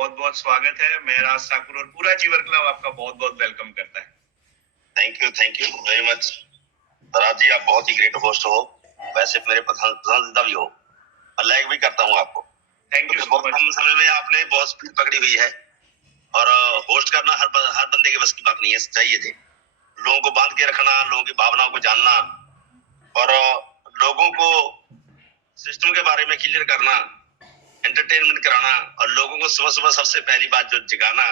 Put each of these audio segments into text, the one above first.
बहुत बहुत स्वागत है। मैं राज ठाकुर और पूरा अचीवर क्लब आपका बहुत बहुत वेलकम करता है। Thank you very much Raj ji, आप बहुत ही ग्रेट होस्ट हो। वैसे मेरे पसंदीदा भी हो और लाइक भी करता हूँ आपको। थैंक यू सो बहुत मच। कम समय में आपने बहुत स्पीड पकड़ी हुई है और होस्ट करना हर बंदे के बस की बात नहीं है। चाहिए थे लोगों को बांध के रखना, लोगों की भावनाओं को जानना और लोगों को सिस्टम के बारे में क्लियर करना, एंटरटेनमेंट कराना और लोगों को सुबह सुबह सबसे पहली बात जो जगाना,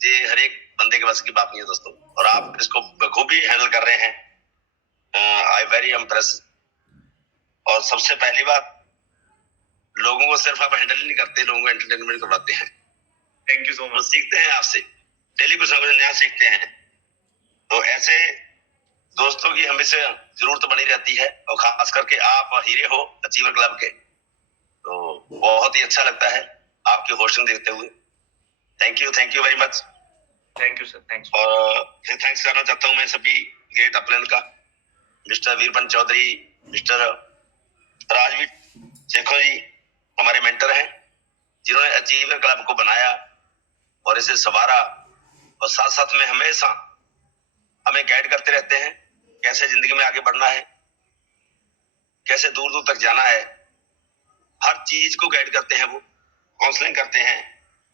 ये हर एक बंदे के बस की बात नहीं है दोस्तों। और आप इसको बखूबी हैंडल कर रहे हैं। I very impress. और सबसे पहली बात, लोगों को सिर्फ आप हैंडल नहीं करते, लोगों को एंटरटेनमेंट करवाते हैं। Thank you so much. सीखते हैं आपसे, डेली कुछ ना कुछ नया सीखते हैं। तो ऐसे दोस्तों की हमेशा जरूरत बनी रहती है और खास करके आप हीरे हो अचीवर क्लब के, तो बहुत ही अच्छा लगता है आपकी होस्टिंग देखते हुए। Thank you very much. Thank you sir. Thanks. और फिर थैंक्स करना चाहता हूँ मैं सभी ग्रेट अपलेन का, मिस्टर वीरपन चौधरी, मिस्टर राजवीर शेखो जी हमारे मेंटर हैं, जिन्होंने अचीवर क्लब को बनाया और इसे संवारा और साथ साथ में हमेशा हमें गाइड करते रहते हैं कैसे जिंदगी में आगे बढ़ना है, कैसे दूर दूर तक जाना है। हर चीज को गाइड करते हैं, वो काउंसलिंग करते हैं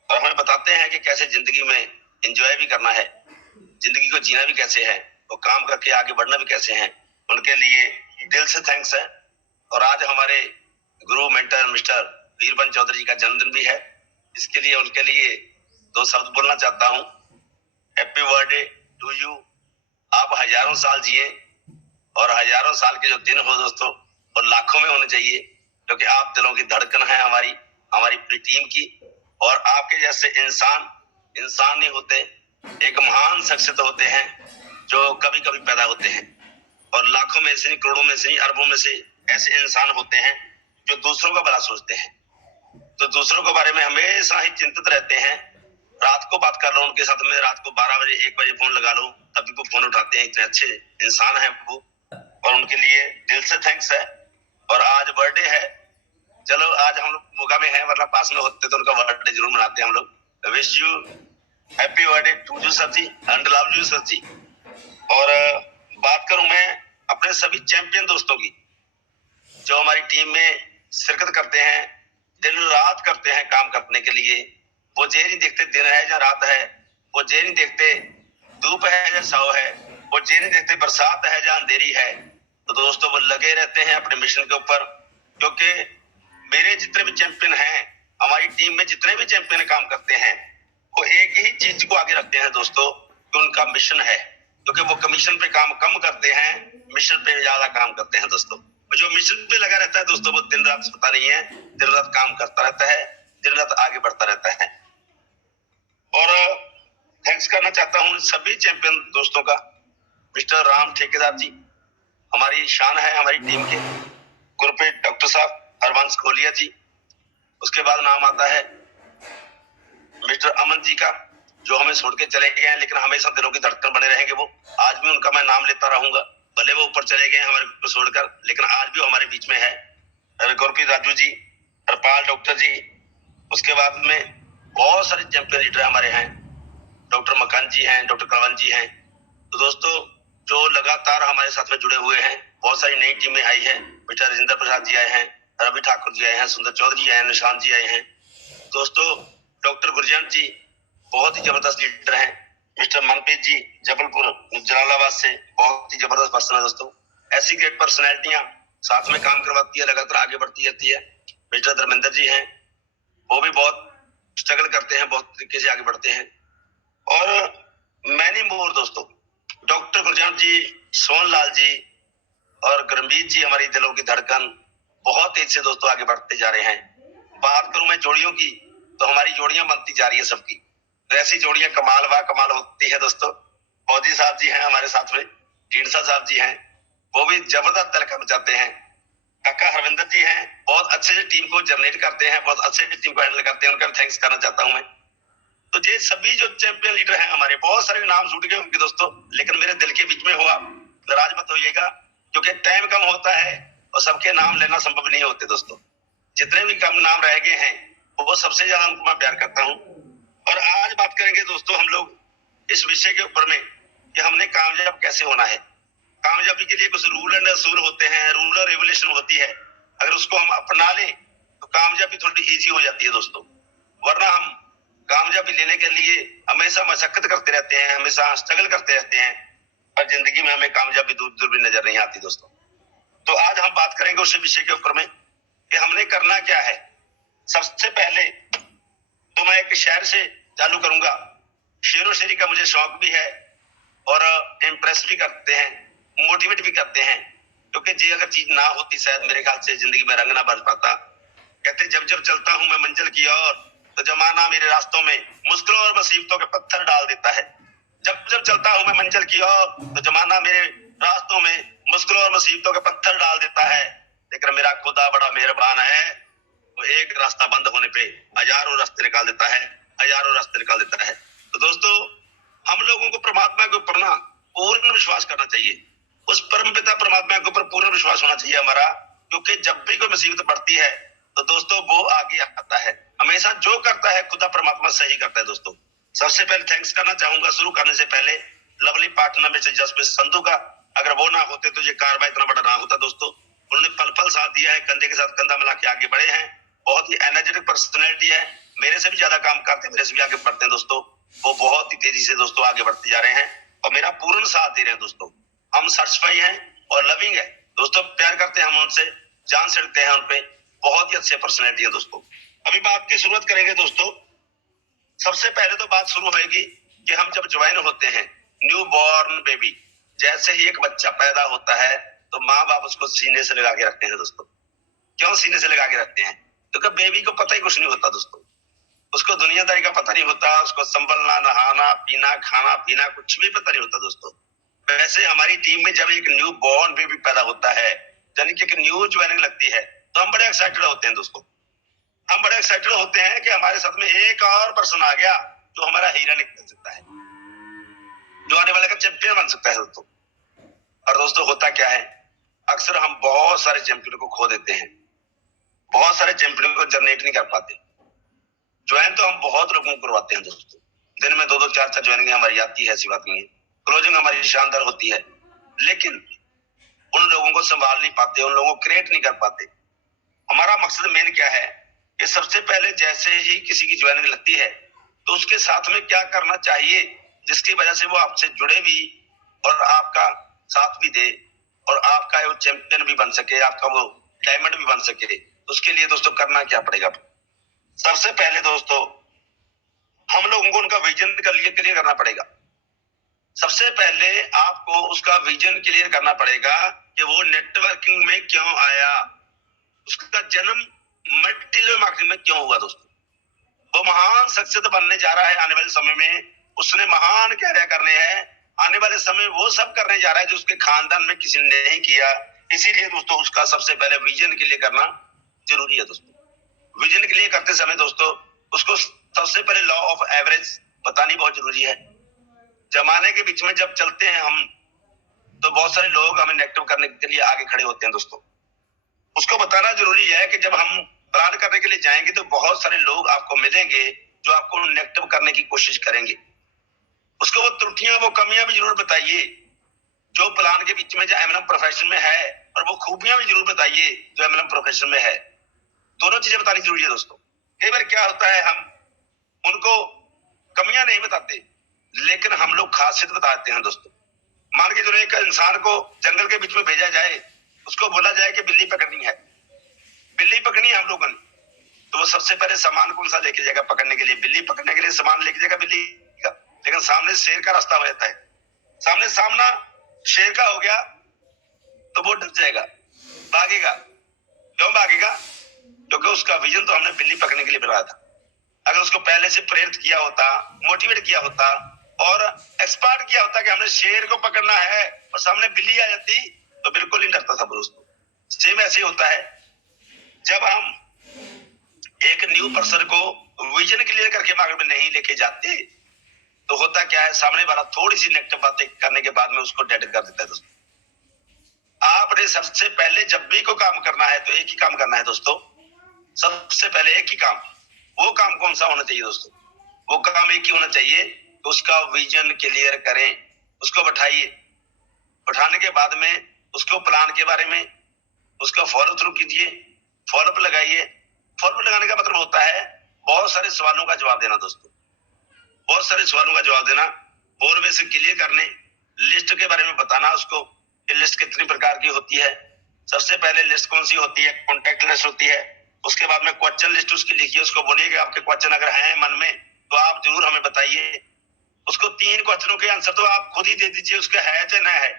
और हमें बताते हैं कि कैसे जिंदगी में एंजॉय भी करना है, जिंदगी को जीना भी कैसे है और काम करके आगे बढ़ना भी कैसे है। उनके लिए दिल से थैंक्स है। और आज हमारे गुरु मेंटर मिस्टर वीरपन चौधरी जी का जन्मदिन भी है। इसके लिए उनके लिए दो शब्द बोलना चाहता हूँ। Happy birthday to you. आप हजारों साल जिए और हजारों साल के जो दिन हो दोस्तों और लाखों में होने चाहिए, क्योंकि आप दिलों की धड़कन है हमारी पूरी टीम की। और आपके जैसे इंसान नहीं होते, एक महान शख्सियत होते हैं जो कभी कभी पैदा होते हैं और लाखों में से, करोड़ों में से, अरबों में से ऐसे इंसान होते हैं जो दूसरों का भला सोचते हैं, तो दूसरों के बारे में हमेशा ही चिंतित रहते हैं। रात को बात कर लो उनके साथ में, रात को 12 बजे 1 बजे फोन लगा लो तभी वो फोन उठाते हैं। इतने अच्छे इंसान हैं वो और उनके लिए दिल से थैंक्स है। और आज बर्थडे है, चलो आज हम लोग मोगा में हैं, वरना पास में होते तो उनका बर्थडे जरूर मनाते हैं हम लोग। Wish you happy birthday to you sir ji and love you sir ji. और बात करूं मैं अपने सभी चैंपियन दोस्तों की जो हमारी टीम में शिरकत करते हैं, दिन रात करते हैं काम करने के लिए। वो ये नहीं देखते दिन है या रात है, वो ये नहीं देखते धूप है या छाव है, वो ये नहीं देखते बरसात है या अंधेरी है। तो दोस्तों वो लगे रहते हैं अपने मिशन के ऊपर, क्योंकि मेरे जितने भी चैंपियन हैं, हमारी टीम में जितने भी चैंपियन काम करते हैं, वो एक ही चीज को आगे रखते हैं दोस्तों कि उनका मिशन है। क्योंकि वो कमीशन पे काम कम करते हैं, मिशन पे ज्यादा काम करते हैं दोस्तों। जो मिशन पे लगा रहता है दोस्तों वो दिन रात सोता नहीं है, दिन रात काम करता रहता है, दिन रात आगे बढ़ता रहता है। और थैंक्स करना चाहता हूँ सभी चैंपियन दोस्तों का। मिस्टर राम ठेकेदार जी हमारी शान है हमारी टीम के, गुरप्रीत डॉक्टर साहब, हरवंश कोलिया जी, उसके बाद नाम आता है मिस्टर अमन जी का जो हमें छोड़ के चले गए हैं, लेकिन हमेशा दिलों की धड़कन बने रहेंगे वो। आज भी उनका मैं नाम लेता रहूंगा, भले वो ऊपर चले गए हमारे को छोड़कर, लेकिन आज भी वो हमारे बीच में है। गुरप्रीत राजू जी, हरपाल डॉक्टर जी, उसके बाद में बहुत सारे चैंपियन लीडर हमारे हैं, डॉक्टर मकान जी हैं, डॉक्टर कलवन जी हैं। तो दोस्तों जो लगातार हमारे साथ में जुड़े हुए हैं, बहुत सारी नई टीमें आई है। मिस्टर राजेंद्र प्रसाद जी आए हैं, रवि ठाकुर जी आए हैं, सुंदर चौधरी आए हैं, निशांत जी आए हैं। दोस्तों डॉक्टर गुरजंत जी बहुत ही जबरदस्त लीडर हैं। मिस्टर मनप्रीत जी जबलपुर जलालाबाद से बहुत ही जबरदस्त पर्सन है दोस्तों। ऐसी ग्रेट पर्सनैलिटियां साथ में काम करवाती है, लगातार आगे बढ़ती रहती है। मिस्टर धर्मेंद्र जी हैं, वो भी बहुत स्ट्रगल करते हैं, बहुत तरीके से आगे बढ़ते हैं। और मैनी मोर दोस्तों, डॉक्टर गुरजंत जी, सोनलाल जी और गरमजीत जी हमारी दिलों की धड़कन, बहुत तेज से दोस्तों आगे बढ़ते जा रहे हैं। बात करूं मैं जोड़ियों की, तो हमारी जोड़ियां बनती जा रही है सबकी। तो ऐसी जोड़ियां कमाल होती है दोस्तों। फौजी साहब जी हैं हमारे साथ में, ढींडसा साहब जी हैं, वो भी जबरदस्त तड़का मचाते हैं। काका हरविंदर जी हैं, बहुत अच्छे से टीम को जनरेट करते हैं, बहुत अच्छे से टीम को हैंडल करते हैं, उनका भी थैंक्स करना चाहता हूं मैं। तो ये सभी जो चैंपियन लीडर हैं हमारे, बहुत सारे नाम छूट गए उनके दोस्तों, लेकिन मेरे दिल के बीच में हुआ, नाराज मत होइएगा, क्योंकि टाइम कम होता है और सबके नाम लेना संभव नहीं होते दोस्तों। जितने भी कम नाम रह गए हैं वो सबसे ज्यादा उनको मैं प्यार करता हूँ। करेंगे दोस्तों हम लोग इस विषय के ऊपर में कि हमने कामयाब कैसे होना है। कामयाबी के लिए कुछ रूल एंड असूल होते हैं, रूल और रेगुलेशन होती है। अगर उसको हम अपना लें तो कामयाबी थोड़ी इजी हो जाती है दोस्तों। वरना हम कामयाबी लेने के लिए हमेशा मशक्कत करते रहते हैं, हमेशा स्ट्रगल करते रहते हैं, पर जिंदगी में हमें कामयाबी दूर दूर भी नजर नहीं आती दोस्तों। तो आज हम बात करेंगे उस विषय के ऊपर में कि हमने करना क्या है। सबसे पहले तो मैं एक शेर से चालू करूंगा। शेरो शेरी का मुझे शौक भी है और इम्प्रेस भी करते हैं, मोटिवेट भी करते हैं, क्योंकि जी अगर चीज ना होती शायद मेरे ख्याल से जिंदगी में रंग ना भर पाता। कहते जब जब चलता हूं मैं मंजिल की ओर तो जमाना मेरे रास्तों में मुश्किलों और मुसीबतों के पत्थर डाल देता है। जब जब चलता हूं मैं मंजिल की ओर तो जमाना मेरे रास्तों में मुश्किलों और मुसीबतों के पत्थर डाल देता है, लेकिन मेरा खुदा बड़ा मेहरबान है, वो एक रास्ता बंद होने पे हजारों रास्ते निकाल देता है, हजारों रास्ते निकाल देता है। तो दोस्तों हम लोगों को परमात्मा के ऊपर ना पूर्ण विश्वास करना चाहिए। उस परम पिता परमात्मा के ऊपर पूर्ण विश्वास होना चाहिए हमारा, क्योंकि जब भी कोई मुसीबत पड़ती है तो दोस्तों वो आगे आता है। हमेशा जो करता है खुदा परमात्मा सही करता है दोस्तों। सबसे पहले थैंक्स करना चाहूंगा शुरू करने से पहले लवली पार्टनर में से जसप्रीत संधू का। अगर वो ना होते तो ये कार्रवाई इतना बड़ा ना होता दोस्तों। उन्होंने पल पल साथ दिया है, कंधे के साथ कंधा मिला के आगे बढ़े हैं। बहुत ही एनर्जेटिक पर्सनैलिटी है, मेरे से भी ज्यादा काम करते हैं, मेरे से भी आगे बढ़ते हैं दोस्तों। वो बहुत ही तेजी से दोस्तों आगे बढ़ते जा रहे हैं और मेरा पूर्ण साथ दे रहे हैं दोस्तों। हम सेटिस्फाई हैं और लविंग है दोस्तों, प्यार करते हैं हम उनसे, जान सकते हैं उनपे। बहुत ही अच्छे पर्सनैलिटी है दोस्तों। अभी बात की शुरुआत करेंगे दोस्तों। सबसे पहले तो बात शुरू होगी कि हम जब ज्वाइन होते हैं, न्यू बॉर्न बेबी, जैसे ही एक बच्चा पैदा होता है तो माँ बाप उसको सीने से लगा के रखते हैं दोस्तों। क्यों सीने से लगा के रखते हैं? क्योंकि बेबी को पता ही कुछ नहीं होता दोस्तों। उसको दुनियादारी का पता नहीं होता, उसको संभलना, नहाना पीना, खाना पीना कुछ भी पता नहीं होता दोस्तों। वैसे हमारी टीम में जब एक न्यू बॉर्न बेबी पैदा होता है, यानी कि एक न्यू ज्वाइनिंग लगती है, तो हम बड़े एक्साइटेड होते हैं दोस्तों। हम बड़े एक्साइटेड होते हैं कि हमारे साथ में एक और पर्सन आ गया जो हमारा हीरा निकल सकता है, जो आने वाले का चैंपियन बन सकता है दोस्तों। और दोस्तों होता क्या है, अक्सर हम बहुत सारे चैंपियन को खो देते हैं, बहुत सारे चैंपियन को जनरेट नहीं कर पाते। ज्वाइन तो हम बहुत लोगों को करवाते हैं दोस्तों, दिन में 2-2 4-4 ज्वाइनिंग हमारी आती है, ऐसी बात नहीं है। क्लोजिंग हमारी शानदार होती है, लेकिन उन लोगों को संभाल नहीं पाते, उन लोगों को क्रिएट नहीं कर पाते। हमारा मकसद मेन क्या है कि सबसे पहले जैसे ही किसी की ज्वाइनिंग लगती है तो उसके साथ में क्या करना चाहिए जिसकी वजह से वो आपसे जुड़े भी और आपका साथ भी दे और आपका वो चैंपियन भी बन सके, आपका वो डायमंड भी बन सके। तो उसके लिए दोस्तों करना क्या पड़ेगा? सबसे पहले दोस्तों हम लोगों को उनका विजन क्लियर करना पड़ेगा। सबसे पहले आपको उसका विजन क्लियर करना पड़ेगा कि वो नेटवर्किंग में क्यों आया, उसका जन्म मल्टी लेवल मार्केटिंग में क्यों हुआ दोस्तों। वो महान शख्सियत बनने जा रहा है आने वाले समय में, उसने महान कार्य करने हैं आने वाले समय, वो सब करने जा रहा है जो उसके खानदान में किसी ने नहीं किया। इसीलिए दोस्तों उसका सबसे पहले विजन क्लियर करना जरूरी है दोस्तों। विजन क्लियर करते समय दोस्तों उसको सबसे पहले लॉ ऑफ एवरेज बतानी बहुत जरूरी है। जमाने के बीच में जब चलते हैं हम तो बहुत सारे लोग हमें नेगेटिव करने के लिए आगे खड़े होते हैं दोस्तों। उसको बताना जरूरी है कि जब हम प्लान करने के लिए जाएंगे तो बहुत सारे लोग आपको मिलेंगे जो आपको नेगेटिव करने की कोशिश करेंगे। उसको वो त्रुटियां, वो कमियां भी जरूर बताइए जो प्लान के बीच में जो एमएलएम प्रोफेशन में है, और वो खूबियां भी जरूर बताइए जो एमएलएम प्रोफेशन में है। दोनों चीजें बतानी जरूरी है दोस्तों। कई बार क्या होता है, हम उनको कमियां नहीं बताते लेकिन हम लोग खासियत बताते हैं दोस्तों। मान के चलो एक इंसान को जंगल के बीच में भेजा जाए, उसको बोला जाए कि बिल्ली पकड़नी है, बिल्ली पकड़नी है हम लोगों ने, तो वो सबसे पहले सामान कौन सा लेके जाएगा पकड़ने के लिए? बिल्ली पकड़ने के लिए सामान लेके जाएगा बिल्ली का, लेकिन सामने शेर का रास्ता हो जाता है, सामने सामना शेर का हो गया तो वो डर जाएगा, भागेगा। क्यों भागेगा? क्योंकि उसका विजन तो हमने बिल्ली पकड़ने के लिए बनाया था। अगर उसको पहले से प्रेरित किया होता, मोटिवेट किया होता और एक्सपर्ट किया होता कि हमने शेर को पकड़ना है और सामने बिल्ली आ जाती तो बिल्कुल नहीं डरता था दोस्तों। सेम ऐसे ही होता है जब हम एक न्यू पर्सन को विजन क्लियर करके मार्केट में नहीं लेके जाते तो होता क्या है, सामने वाला थोड़ी सी नेगेटिव बातें करने के बाद में उसको डेड कर देता है दोस्तों। आपने सबसे पहले जब भी को काम करना है तो एक ही काम करना है दोस्तों। सबसे पहले एक ही काम, वो काम कौन सा होना चाहिए दोस्तों? वो काम एक ही होना चाहिए कि उसका विजन क्लियर करें, उसको बैठाइए, बैठाने के बाद में उसको प्लान के बारे में उसका फॉलो थ्रू कीजिए, फॉलोअप लगाइए। फॉलोअप लगाने का मतलब होता है बहुत सारे सवालों का जवाब देना दोस्तों, बहुत सारे सवालों का जवाब देना, और वे से क्लियर करने, लिस्ट के बारे में बताना उसको कि लिस्ट कितनी प्रकार की होती है। सबसे पहले लिस्ट कौन सी होती है? कॉन्टेक्ट लिस्ट होती है। उसके बाद में क्वेश्चन लिस्ट उसकी लिखिए, उसको बोलिए कि आपके क्वेश्चन अगर हैं मन में तो आप जरूर हमें बताइए। उसको 3 क्वेश्चनों के आंसर तो आप खुद ही दे दीजिए, उसका है चाहे ना है।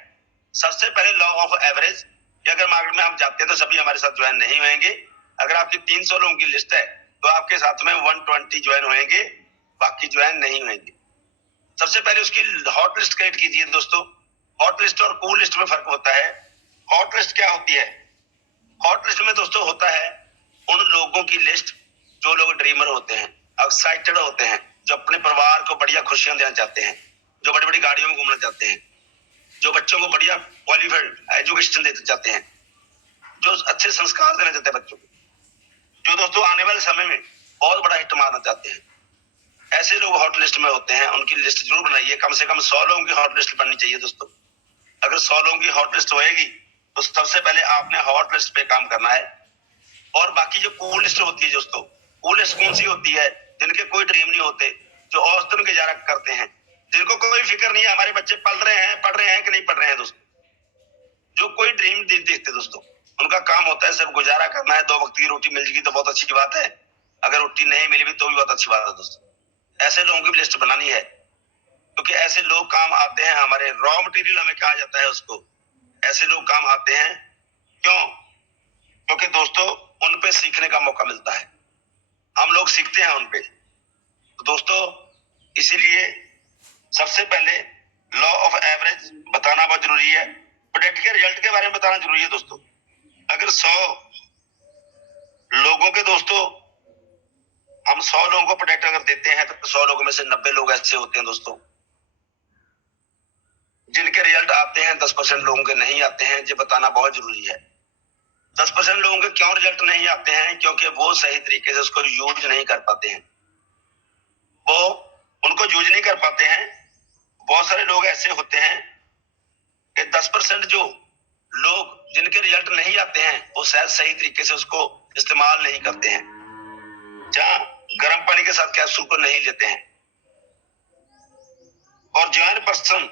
सबसे पहले लॉ ऑफ एवरेज, कि अगर मार्केट में हम जाते हैं तो सभी हमारे साथ ज्वाइन नहीं होंगे। अगर आपकी 300 लोगों की लिस्ट है तो आपके साथ में 120 ज्वाइन होंगे, बाकी ज्वाइन नहीं होंगे। सबसे पहले उसकी हॉट लिस्ट क्रिएट कीजिए दोस्तों। हॉट लिस्ट और कूल लिस्ट में फर्क होता है। हॉट लिस्ट क्या होती है? हॉट लिस्ट में दोस्तों होता है उन लोगों की लिस्ट जो लोग ड्रीमर होते हैं, एक्साइटेड होते हैं, जो अपने परिवार को बढ़िया खुशियां देना चाहते हैं, जो बड़ी बड़ी गाड़ियों में घूमना चाहते हैं, जो बच्चों को बढ़िया क्वालिफाइड एजुकेशन देना चाहते हैं, जो अच्छे संस्कार देना चाहते हैं बच्चों को, जो दोस्तों आने वाले समय में बहुत बड़ा हिट मारना चाहते हैं। ऐसे लोग हॉट लिस्ट में होते हैं, उनकी लिस्ट जरूर बनाइए। कम से कम 100 लोगों की हॉट लिस्ट बननी चाहिए दोस्तों। अगर 100 लोगों की हॉट लिस्ट होएगी तो सबसे पहले आपने हॉट लिस्ट पे काम करना है। और बाकी जो कूल लिस्ट होती है दोस्तों, कूल लिस्ट कौन सी होती है? जिनके कोई ड्रीम नहीं होते, जो औसतन गुजारा करते हैं, जिनको कोई फिक्र नहीं है हमारे बच्चे पढ़ रहे हैं कि नहीं पढ़ रहे हैं दोस्तों, जो कोई ड्रीम नहीं देखते दोस्तों। उनका काम होता है सिर्फ गुजारा करना है। 2 वक्त की रोटी मिल जाएगी तो बहुत अच्छी बात है, अगर रोटी नहीं मिली भी तो भी बहुत अच्छी बात है दोस्तों। ऐसे लोगों की भी लिस्ट बनानी है, क्योंकि ऐसे लोग काम आते हैं, हमारे रॉ मटेरियल हमें कहा जाता है उसको। ऐसे लोग काम आते हैं क्यों? क्योंकि दोस्तों उन पे सीखने का मौका मिलता है, हम लोग सीखते हैं उन पे। तो दोस्तों इसीलिए सबसे पहले लॉ ऑफ एवरेज बताना बहुत जरूरी है। प्रोडक्ट के रिजल्ट के बारे में बताना जरूरी है दोस्तों। अगर 100 लोगों के दोस्तों हम 100 लोगों को प्रोडक्ट अगर देते हैं तो 100 लोगों में से 90 लोग ऐसे होते हैं दोस्तों जिनके रिजल्ट आते हैं, 10% लोगों के नहीं आते हैं। ये बताना बहुत जरूरी है। 10% लोगों के क्यों रिजल्ट नहीं आते हैं? क्योंकि वो सही तरीके से उसको यूज नहीं कर पाते हैं, वो उनको यूज नहीं कर पाते हैं। बहुत सारे लोग ऐसे होते हैं कि 10% जो लोग जिनके रिजल्ट नहीं आते हैं वो शायद सही तरीके से उसको इस्तेमाल नहीं करते हैं, जहां गर्म पानी के साथ कैप्सूल को नहीं लेते हैं। और join person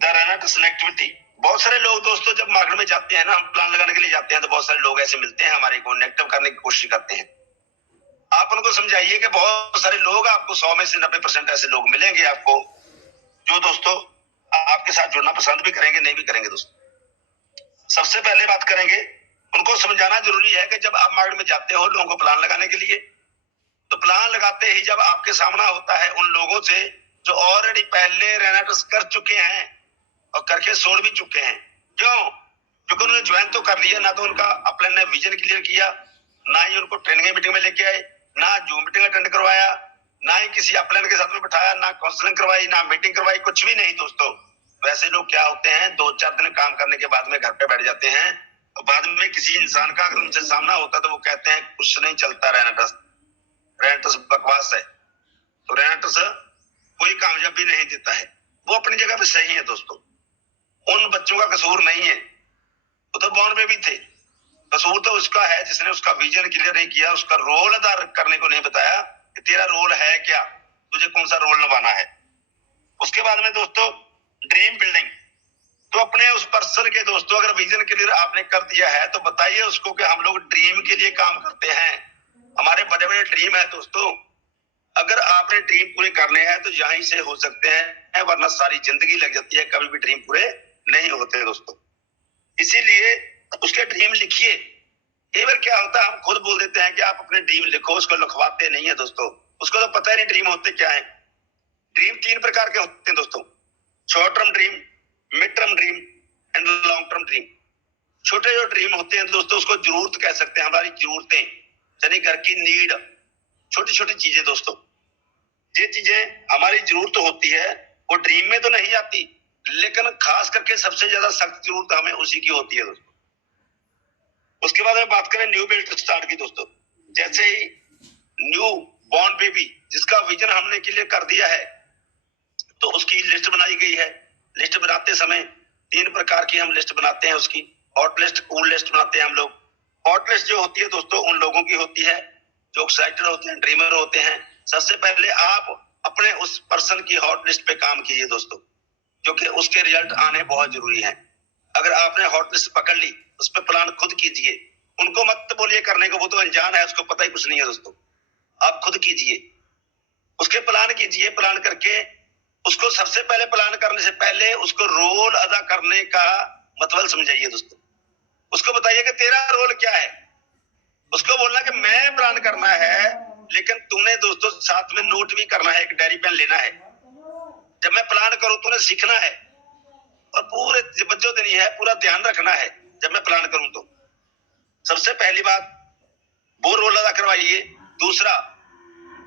the runner selectivity, बहुत सारे लोग दोस्तों जब मार्केट में जाते हैं ना, हम प्लान लगाने के लिए जाते हैं तो बहुत सारे लोग ऐसे मिलते हैं हमारे को, नेगेटिव करने की कोशिश करते हैं। आप उनको समझाइए कि बहुत सारे लोग, आपको 100 में से 90% ऐसे लोग मिलेंगे आपको जो दोस्तों आपके साथ जुड़ना पसंद भी करेंगे, नहीं भी करेंगे दोस्तों। सबसे पहले बात करेंगे, उनको समझाना जरूरी है कि जब आप मार्केट में जाते हो लोगों को प्लान लगाने के लिए, तो प्लान लगाते ही जब आपके सामना होता है उन लोगों से जो ऑलरेडी पहले रेनाटस कर चुके हैं और करके छोड़ भी चुके हैं। क्यों? क्योंकि उन्होंने ज्वाइन तो कर लिया, ना तो उनका अपने ने विजन क्लियर किया, ना ही उनको ट्रेनिंग मीटिंग में लेके आए, ना जूम मीटिंग अटेंड करवाया, ना ही किसी अपलाइन के साथ में बिठाया, ना काउंसलिंग करवाई, ना मीटिंग करवाई, कुछ भी नहीं दोस्तों। वैसे लोग क्या होते हैं, 2-4 दिन काम करने के बाद में घर पे बैठ जाते हैं। और बाद में किसी इंसान का अगर उनसे सामना होता है तो वो कहते हैं कुछ नहीं चलता, रेनाटस बकवास है। तो रेनाटस कोई कामयाबी नहीं देता है। वो अपनी जगह पे सही है दोस्तों, उन बच्चों का कसूर नहीं है, वो तो बॉर्न में भी थे। कसूर तो उसका है जिसने उसका विजन क्लियर नहीं किया, उसका रोल अदा करने को नहीं बताया कि तेरा रोल है क्या, तुझे कौन सा रोल निभाना है। उसके बाद में दोस्तों ड्रीम बिल्डिंग, तो अपने उस पर्सन के दोस्तों अगर विजन क्लियर आपने कर दिया है तो बताइए उसको कि हम लोग ड्रीम के लिए काम करते हैं, हमारे बड़े बड़े ड्रीम है दोस्तों। अगर आपने ड्रीम पूरे करने हैं तो यहीं से हो सकते हैं, वरना सारी जिंदगी लग जाती है, कभी भी ड्रीम पूरे नहीं होते दोस्तों। इसीलिए उसके ड्रीम लिखिए। कई बार क्या होता है, हम खुद बोल देते हैं कि आप अपने ड्रीम लिखो, उसको लिखवाते नहीं है दोस्तों। उसको तो पता ही नहीं ड्रीम होते क्या है। ड्रीम 3 प्रकार के होते हैं दोस्तों, short term dream, mid term dream and long term dream. छोटे जो ड्रीम होते हैं दोस्तों उसको जरूरत कह सकते हैं, हमारी जरूरतें, यानी घर की नीड, छोटी छोटी चीजें दोस्तों। ये चीजें हमारी जरूरत होती है, वो ड्रीम में तो नहीं आती, लेकिन खास करके सबसे ज्यादा सख्त जरूरत हमें उसी की होती है दोस्तों। उसके बाद में बात करें न्यू बिल्ड स्टार्ट की दोस्तों। जैसे ही न्यू बॉर्न बेबी जिसका विजन हमने क्लियर कर दिया है, तो उसकी लिस्ट बनाई गई है। लिस्ट बनाते समय 3 प्रकार की हम लिस्ट बनाते हैं उसकी। हॉट लिस्ट, कूल लिस्ट बनाते हैं हम लोग। हॉट लिस्ट जो होती है दोस्तों उन लोगों की होती है जो एक्साइटेड होते हैं, ड्रीमर होते हैं। सबसे पहले आप अपने उस पर्सन की हॉट लिस्ट पे काम कीजिए दोस्तों, क्योंकि उसके रिजल्ट आने बहुत जरूरी है। अगर आपने हॉट लिस्ट पकड़ ली, उस पर प्लान खुद कीजिए। उनको मत बोलिए करने को, वो तो अनजान है, उसको पता ही कुछ नहीं है दोस्तों। आप खुद कीजिए, उसके प्लान कीजिए। प्लान करके उसको सबसे पहले प्लान करने से पहले उसको रोल अदा करने का मतलब समझाइए दोस्तों। उसको बताइए कि तेरा रोल क्या है। उसको बोलना कि मैं प्लान करना है, लेकिन तूने दोस्तों साथ में नोट भी करना है, एक डायरी पेन लेना है। जब मैं प्लान करूं तूने सीखना है और पूरे दिन है पूरा ध्यान रखना है। जब मैं प्लान करूं तो सबसे पहली बात वो रोल अदा करवाइए। दूसरा,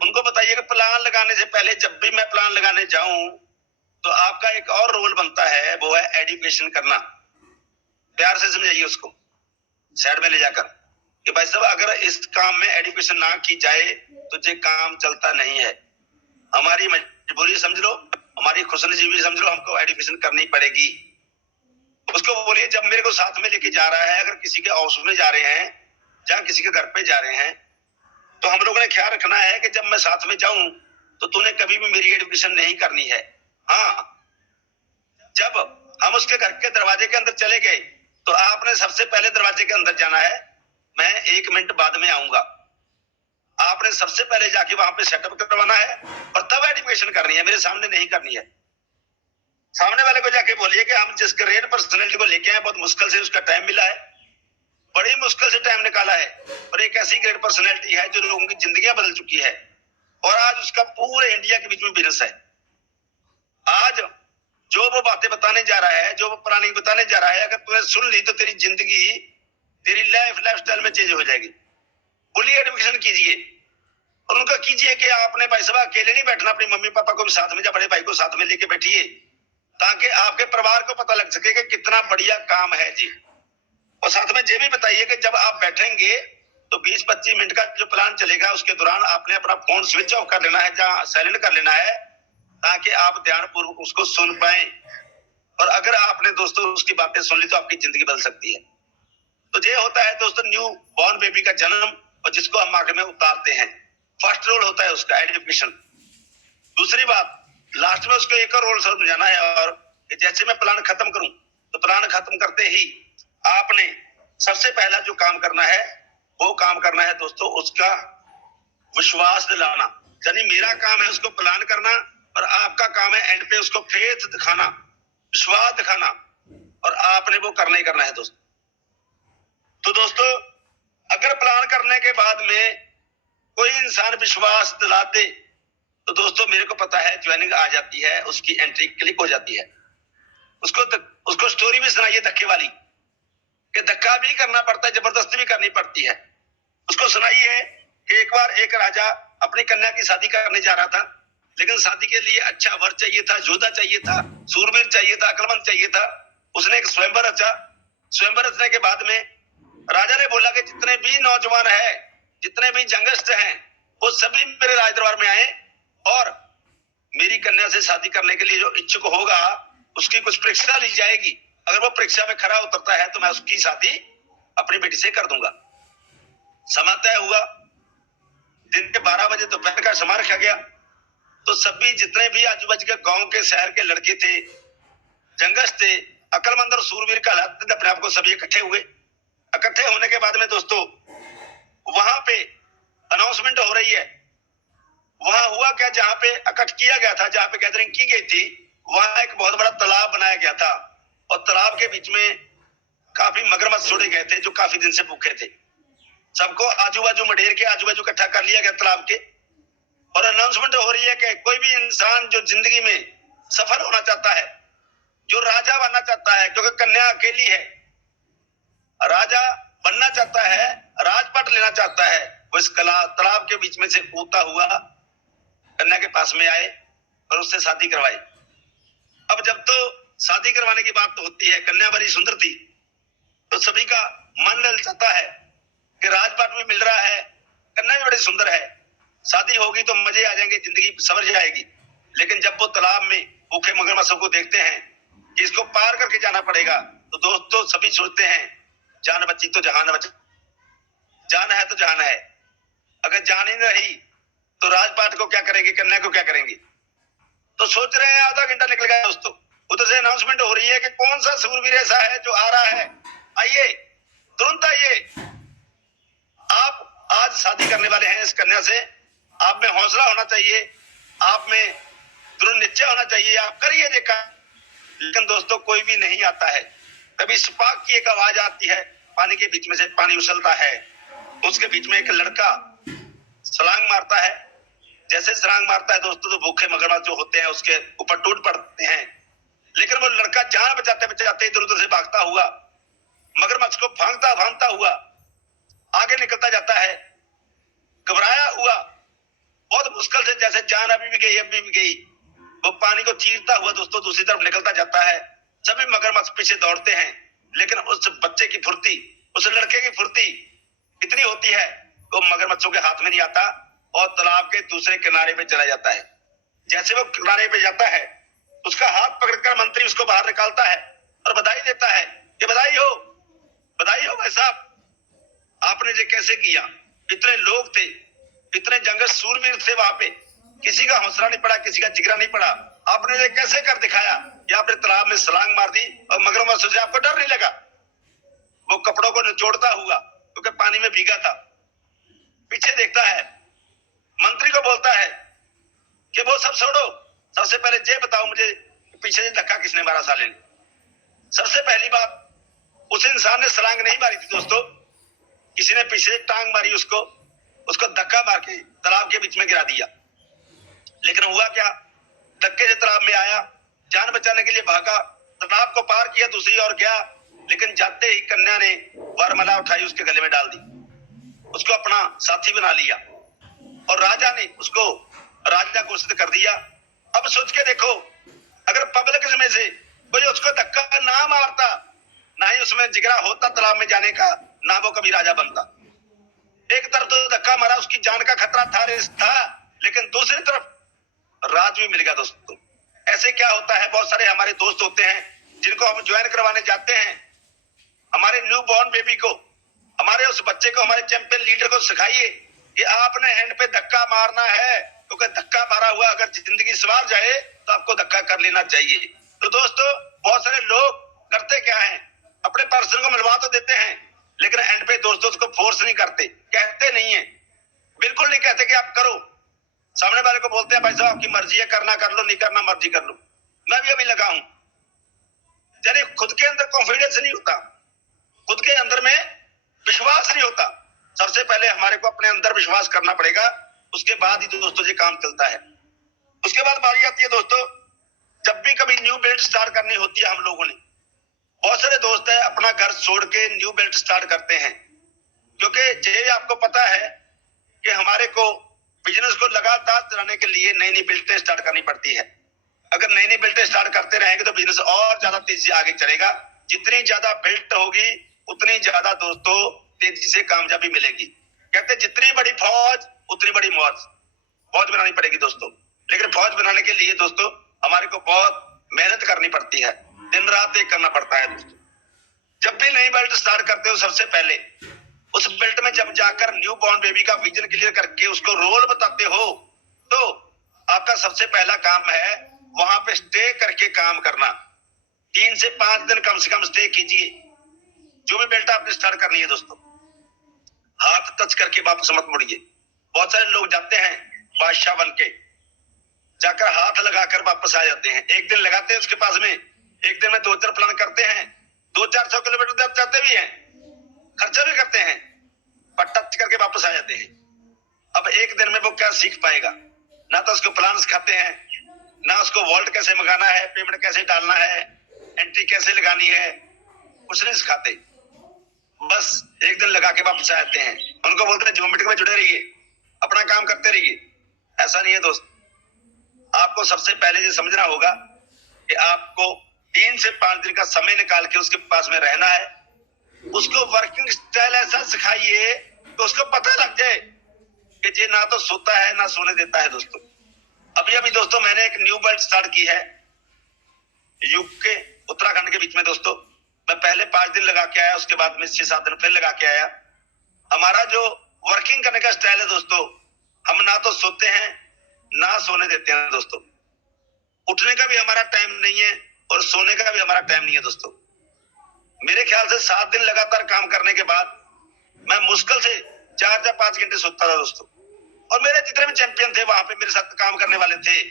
उनको बताइए कि प्लान लगाने से पहले जब भी मैं प्लान लगाने जाऊं तो आपका एक और रोल बनता है, वो है एडुकेशन करना। प्यार से समझाइए उसको, साइड में ले जाकर कि भाई साहब अगर इस काम में एडुकेशन ना की जाए तो ये काम चलता नहीं है। हमारी मजबूरी समझ लो, हमारी खुशनसीबी समझ लो, हमको एडुकेशन करनी पड़ेगी। उसको बोलिए जब मेरे को साथ में लेके जा रहा है, अगर किसी के ऑफिस में जा रहे हैं या किसी के घर पे जा रहे हैं, तो हम लोगों ने ख्याल रखना है कि जब मैं साथ में जाऊं तो तूने कभी भी मेरी एडुकेशन नहीं करनी है। हाँ, जब हम उसके घर के दरवाजे के अंदर चले गए तो आपने सबसे पहले दरवाजे के अंदर जाना है, मैं 1 मिनट बाद में आऊंगा। आपने सबसे पहले जाके वहां पे सेटअप करवाना है और तब एडुकेशन करनी है, मेरे सामने नहीं करनी है। सामने वाले को जाके बोलिए कि हम जिस ग्रेट पर्सनैलिटी को लेके आए, बहुत मुश्किल से उसका टाइम मिला है, बड़ी मुश्किल से टाइम निकाला है, और एक ऐसी ग्रेट पर्सनैलिटी है जो लोगों की जिंदगियां बदल चुकी है और आज उसका पूरे इंडिया के बीच में बिजनेस है। आज जो वो बातें बताने जा रहा है, जो वो प्लानिंग बताने जा रहा है, अगर तूने सुन ली तो तेरी जिंदगी, तेरी लाइफ स्टाइल में चेंज हो जाएगी। बोलिए एडुकेशन कीजिए और उनका कीजिए कि आपने भाई साहब अकेले नहीं बैठना, अपनी मम्मी पापा को भी साथ में या बड़े भाई को साथ में लेके बैठिए, ताकि आपके परिवार को पता लग सके कि कितना बढ़िया काम है जी। और साथ में ये भी बताइए कि जब आप बैठेंगे तो 20-25 मिनट का जो प्लान चलेगा उसके दौरान आपने अपना फोन स्विच ऑफ कर लेना है, जहां साइलेंट कर लेना है, ताकि आप ध्यान पूर्वक उसको सुन पाए। और अगर आपने दोस्तों उसकी बातें सुन ली तो आपकी जिंदगी बदल सकती है। तो ये होता है दोस्तों न्यू बॉर्न बेबी का जन्म, और जिसको हम आगे में उतारते हैं। फर्स्ट रोल होता है उसका एजुकेशन। दूसरी बात, लास्ट में उसको एक और रोल समझाना है, और जैसे मैं प्लान खत्म करूं तो प्लान खत्म करते ही आपने सबसे पहला जो काम करना है वो काम करना है दोस्तों उसका विश्वास दिलाना। यानी मेरा काम है उसको प्लान करना और आपका काम है एंड पे उसको फेथ दिखाना, विश्वास दिखाना, और आपने वो करना ही करना है दोस्तों। तो दोस्तों अगर प्लान करने के बाद में कोई इंसान विश्वास दिला दे तो दोस्तों मेरे को पता है ज्वाइनिंग आ जाती है, उसकी एंट्री क्लिक हो जाती है। उसको स्टोरी भी सुनाइए धक्के वाली, कि धक्का भी करना पड़ता है, जबरदस्ती भी करनी पड़ती है। उसको सुनाइए कि एक बार एक राजा अपनी कन्या की शादी करने जा रहा था, लेकिन शादी के लिए अच्छा वर चाहिए था, योद्धा चाहिए था, सूरवीर चाहिए था, अक्लमंद चाहिए था। उसने एक स्वयंवर रचा। स्वयंवर रचने के बाद में राजा ने बोला कि जितने भी नौजवान है, जितने भी जंगस्थ हैं, वो सभी मेरे राज दरबार में आए और मेरी कन्या से शादी करने के लिए जो इच्छुक होगा उसकी कुछ परीक्षा ली जाएगी। अगर वो परीक्षा में खरा उतरता है तो मैं उसकी शादी अपनी बेटी से कर दूंगा। समा तय हुआ, दिन के 12 बजे दोपहर का समा रखा गया। तो सभी जितने भी आजू बाजू के गांव के शहर के लड़के थे, जंगस थे, अकलमंद और सूरवीर का हाथ अपने आप को सभी इकट्ठे हुए। इकट्ठे होने के बाद में दोस्तों वहां पे अनाउंसमेंट हो रही है। वहां हुआ क्या, जहां पे इकट्ठ किया गया था, जहां पे गैदरिंग की गई थी, वहां एक बहुत बड़ा तालाब बनाया गया था और तालाब के बीच में काफी मगरमच्छ छोड़े गए थे जो काफी दिन से भूखे थे। सबको आजू बाजू मडेर के आजू बाजू इकट्ठा कर लिया गया तालाब के, और अनाउंसमेंट हो रही है कि कोई भी इंसान जो जिंदगी में सफल होना चाहता है, जो राजा बनना चाहता है, क्योंकि कन्या अकेली है, राजा बनना चाहता है, राजपाट लेना चाहता है, वो इस तालाब के बीच में से कूदता हुआ कन्या के पास में आए और उससे शादी करवाए। अब जब तो शादी करवाने की बात तो होती है, कन्या बड़ी सुंदर थी, तो सभी का मन ललचाता है कि राजपाट भी मिल रहा है, कन्या भी बड़ी सुंदर है। शादी होगी तो मजे आ जाएंगे, जिंदगी सवर जाएगी। लेकिन जब वो तालाब में भूखे मगरमच्छों को देखते हैं कि इसको पार करके जाना पड़ेगा, तो दोस्तों सभी सोचते हैं जान बची तो जहान बचा, जान है तो जहान है। अगर जान ही नहीं रही तो राजपाट को क्या करेंगे, कन्या को क्या करेंगे। तो सोच रहे हैं, आधा घंटा निकल गया दोस्तों, उधर से अनाउंसमेंट हो रही है कि कौन सा सूरवीर ऐसा है जो आ रहा है, आइए तुरंत आइए। आप आज शादी करने वाले हैं इस कन्या से, आप में हौसला होना चाहिए, आप में दृढ़ निश्चय होना चाहिए, आप करिए देखा। लेकिन दोस्तों कोई भी नहीं आता है। तभी स्पार्क की एक आवाज आती है, पानी के बीच में से पानी उछलता है, उसके बीच में एक लड़का छलांग मारता है। जैसे छलांग मारता है दोस्तों, तो भूखे मगरमच्छ जो होते हैं उसके ऊपर टूट पड़ते हैं। लेकिन वो लड़का जान बचाते बचाते इधर उधर से भागता हुआ, मगरमच्छ को भागता भागता हुआ आगे निकलता जाता है, घबराया हुआ, बहुत मुश्किल से, जैसे जान अभी भी गई अभी भी गई। वो पानी को चीरता हुआ दोस्तों दूसरी तरफ निकलता जाता है। सभी मगरमच्छ पीछे दौड़ते हैं, लेकिन उस बच्चे की फुर्ती, उस लड़के की फुर्ती इतनी होती है वो मगरमच्छों के हाथ में नहीं आता और तालाब के दूसरे किनारे पे चला जाता है। जैसे वो किनारे पे जाता है, उसका हाथ पकड़कर मंत्री उसको बाहर निकालता है और बधाई देता है कि बधाई हो भाई साहब, आपने ये कैसे किया। इतने लोग थे, इतने जंगल सूरवीर थे वहां पे, किसी का हौसला नहीं पड़ा, किसी का जिगरा नहीं पड़ा। आपने ये कैसे कर दिखाया कि आपने तालाब में छलांग मार दी और मगरमच्छ से आपको डर नहीं लगा। वो कपड़ों को निचोड़ता हुआ, क्योंकि पानी में भीगा था, पीछे देखता है, मंत्री को बोलता है कि वो सब छोड़ो, सबसे पहले ये बताओ मुझे पीछे से धक्का किसने मारा साले ने। सबसे पहली बात, उस इंसान ने छलांग नहीं मारी थी दोस्तों, किसी ने पीछे से टांग मारी, उसको धक्का मार के तालाब के बीच में गिरा दिया। लेकिन हुआ क्या, धक्के से तालाब में आया, जान बचाने के लिए भागा, तालाब को पार किया, दूसरी ओर गया, लेकिन जाते ही कन्या ने वरमाला उठाई, उसके गले में डाल दी, उसको अपना साथी बना लिया और राजा ने उसको राजा घोषित कर दिया। अब सोच के देखो, अगर पब्लिक में से कोई उसको धक्का ना मारता, ना ही उसमें जिगरा होता तालाब में जाने का, ना वो कभी राजा बनता। एक तरफ तो धक्का मारा, उसकी जान का खतरा था, लेकिन दूसरी तरफ राज भी मिल गया दोस्तों। ऐसे क्या होता है, बहुत सारे हमारे दोस्त होते हैं जिनको हम ज्वाइन करवाने जाते हैं। हमारे न्यू बॉर्न बेबी को, हमारे उस बच्चे को, हमारे चैंपियन लीडर को सिखाइए कि आपने एंड पे धक्का मारना है, क्योंकि धक्का मारा हुआ अगर जिंदगी सवार जाए तो आपको धक्का कर लेना चाहिए। तो दोस्तों बहुत सारे लोग करते क्या है, अपने पर्सन को मिलवा तो देते हैं, लेकिन एंड पे दोस्तों उसको फोर्स नहीं करते, कहते नहीं है, बिल्कुल नहीं कहते कि आप करो। सामने वाले को बोलते हैं भाई साहब आपकी मर्जी है, करना कर लो, नहीं करना मर्जी कर लो। मैं भी अभी लगा हूं, यानी खुद के अंदर कॉन्फिडेंस नहीं होता, खुद के अंदर में विश्वास नहीं होता। सबसे पहले हमारे को अपने अंदर विश्वास करना पड़ेगा, उसके बाद ही दोस्तों ये काम चलता है। उसके बाद बारी आती है दोस्तों, जब भी कभी न्यू बिल्ड स्टार्ट करनी होती है हम लोगों ने, बहुत सारे दोस्त है अपना घर छोड़ के न्यू बिल्ड स्टार्ट करते हैं, क्योंकि ये आपको पता है कि हमारे को बिजनेस को लगातार चलाने के लिए नई नई बिल्टें स्टार्ट करनी पड़ती है। अगर नई नई बिल्टें स्टार्ट करते रहेंगे तो बिजनेस और ज्यादा तेजी से आगे चलेगा। जितनी ज्यादा बिल्ट होगी उतनी ज्यादा दोस्तों तेजी से कामयाबी मिलेगी। कहते जितनी बड़ी फौज उतनी बड़ी मौज, फौज बनानी पड़ेगी दोस्तों। लेकिन फौज बनाने के लिए दोस्तों हमारे को बहुत मेहनत करनी पड़ती है, दिन रात एक करना पड़ता है दोस्तों। जब भी नई बेल्ट स्टार्ट करते हो, सबसे पहले उस बेल्ट में जब जाकर न्यू बॉर्न बेबी का विजन क्लियर करके उसको रोल बताते हो, तो आपका सबसे पहला काम है वहां पे स्टे करके काम करना। 3 से 5 दिन कम से कम स्टे कीजिए। जो भी बेल्ट आपने स्टार्ट करनी है दोस्तों, हाथ टच करके वापस मत मुड़िए। बहुत सारे लोग जाते हैं बादशाह बन के, जाकर हाथ लगाकर वापस आ जाते हैं। एक दिन लगाते हैं उसके पास में, एक दिन में 2-4 प्लान करते हैं, 200-400 किलोमीटर जाते भी हैं, खर्चा भी करते हैं, पर टच करके वापस आ जाते हैं। अब एक दिन में वो क्या सीख पाएगा, ना तो उसको प्लान सिखाते हैं, ना उसको वॉल्ट कैसे मंगाना है, पेमेंट कैसे डालना है, एंट्री कैसे लगानी है, कुछ नहीं सिखाते। बस एक दिन लगा के वापस आ जाते हैं। उनको बोलते हैं ज्योमेट्रिक में जुड़े रहिए, अपना काम करते रहिए। ऐसा नहीं है दोस्त, आपको सबसे पहले ये समझना होगा कि आपको 3 से 5 दिन का समय निकाल के उसके पास में रहना है। उसको वर्किंग स्टाइल ऐसा सिखाइए तो उसको पता लग जाए कि कि ये ना तो सोता है ना सोने देता है दोस्तों। अभी अभी दोस्तों मैंने एक न्यू बर्ड स्टार्ट की है यूके उत्तराखंड के बीच में दोस्तों। मैं पहले 5 दिन लगा के आया, उसके बाद में 6-7 दिन फिर लगा के आया। हमारा जो वर्किंग करने का स्टाइल है दोस्तों, हम ना तो सोते हैं ना सोने देते हैं दोस्तों। उठने का भी हमारा टाइम नहीं है और सोने का भी हमारा टाइम नहीं है दोस्तों। मेरे ख्याल से 7 दिन लगातार काम करने के बाद मैं मुश्किल से 4 या 5 घंटे सोता था दोस्तों। और मेरे जितने भी चैंपियन थे वहां पे मेरे साथ काम करने वाले थे,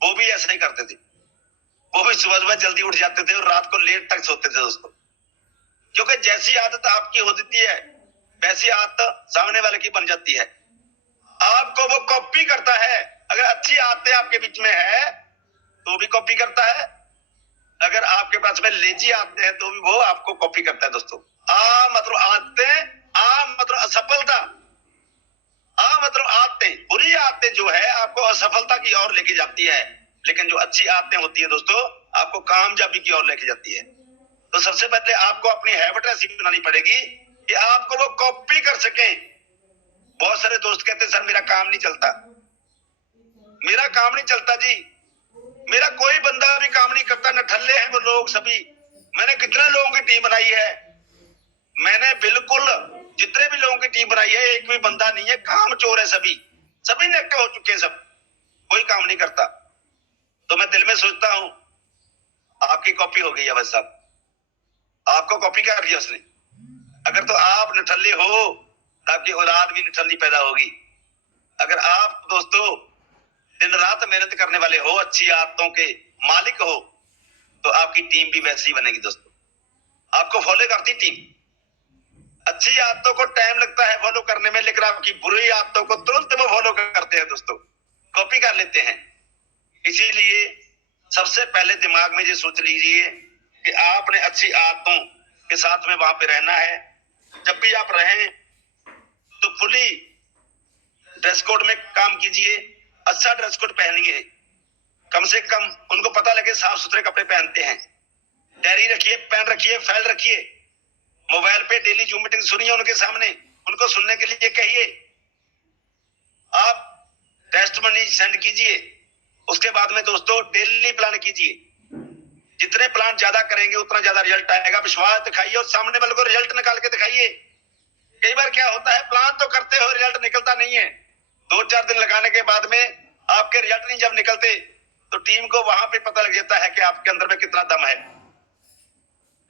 वो भी ऐसा ही करते थे। वो भी सुबह सुबह जल्दी उठ जाते थे और रात को लेट तक सोते थे दोस्तों। क्योंकि जैसी आदत आपकी होती है वैसी आदत सामने वाले की बन जाती है। आपको वो कॉपी करता है। अगर अच्छी आदतें आपके बीच में है तो भी कॉपी करता है, अगर आपके पास में लेजी आदतें हैं तो भी वो आपको कॉपी करता है दोस्तों। आ मतलब आदतें, आ मतलब असफलता, आ मतलब आदतें, बुरी आदतें जो है आपको असफलता की ओर लेके जाती है, लेकिन जो अच्छी आदतें होती है दोस्तों आपको कामयाबी की ओर लेके जाती है। तो सबसे पहले आपको अपनी हैबिट ऐसी बनानी पड़ेगी कि आपको वो कॉपी कर सकें। बहुत सारे दोस्त कहते हैं सर मेरा काम नहीं चलता, मेरा काम नहीं चलता जी, मेरा कोई बंदा भी काम नहीं करता, नठल्ले हैं वो लोग सभी। मैंने कितने लोगों की टीम बनाई है, मैंने बिल्कुल जितने भी लोगों की टीम बनाई है एक भी बंदा नहीं है, काम चोर है सभी, सभी नेगेटिव हो चुके हैं, सब कोई काम नहीं करता। तो मैं दिल में सोचता हूं आपकी कॉपी हो गई है बस साहब, आपको कॉपी कर दिया उसने। अगर तो आप निठल्ले हो तो आपकी औलाद भी निठल्ली पैदा होगी। अगर आप दोस्तों दिन रात मेहनत करने वाले हो, अच्छी आदतों के मालिक हो, तो आपकी टीम भी वैसी बनेगी दोस्तों। आपको फॉलो करती टीम। अच्छी आदतों को टाइम लगता है फॉलो करने में, लेकिन आपकी बुरी आदतों को तुरंत वो फॉलो करते हैं दोस्तों, कॉपी कर लेते हैं। इसीलिए सबसे पहले दिमाग में ये सोच लीजिए कि आपने अच्छी आदतों के साथ में वहां पे रहना है। जब भी आप रहें तो फुली ड्रेस कोड में काम कीजिए, अच्छा ड्रेस कोड पहनिए, कम से कम उनको पता लगे साफ सुथरे कपड़े पहनते हैं। डायरी रखिए, पेन रखिए, फाइल रखिए, मोबाइल पे डेली जूम मीटिंग सुनिए उनके सामने, उनको सुनने के लिए कहिए। आप टेस्ट मनी सेंड कीजिए। उसके बाद में दोस्तों डेली प्लान कीजिए। जितने प्लान ज्यादा करेंगे उतना ज्यादा रिजल्ट आएगा। विश्वास दिखाइए और सामने वाले को रिजल्ट निकाल के दिखाइए। कई बार क्या होता है, प्लान तो करते हो, रिजल्ट निकलता नहीं है। 2-4 दिन लगाने के बाद में आपके रिजल्ट नहीं जब निकलते तो टीम को वहां पे पता लग जाता है कि आपके अंदर में कितना दम है।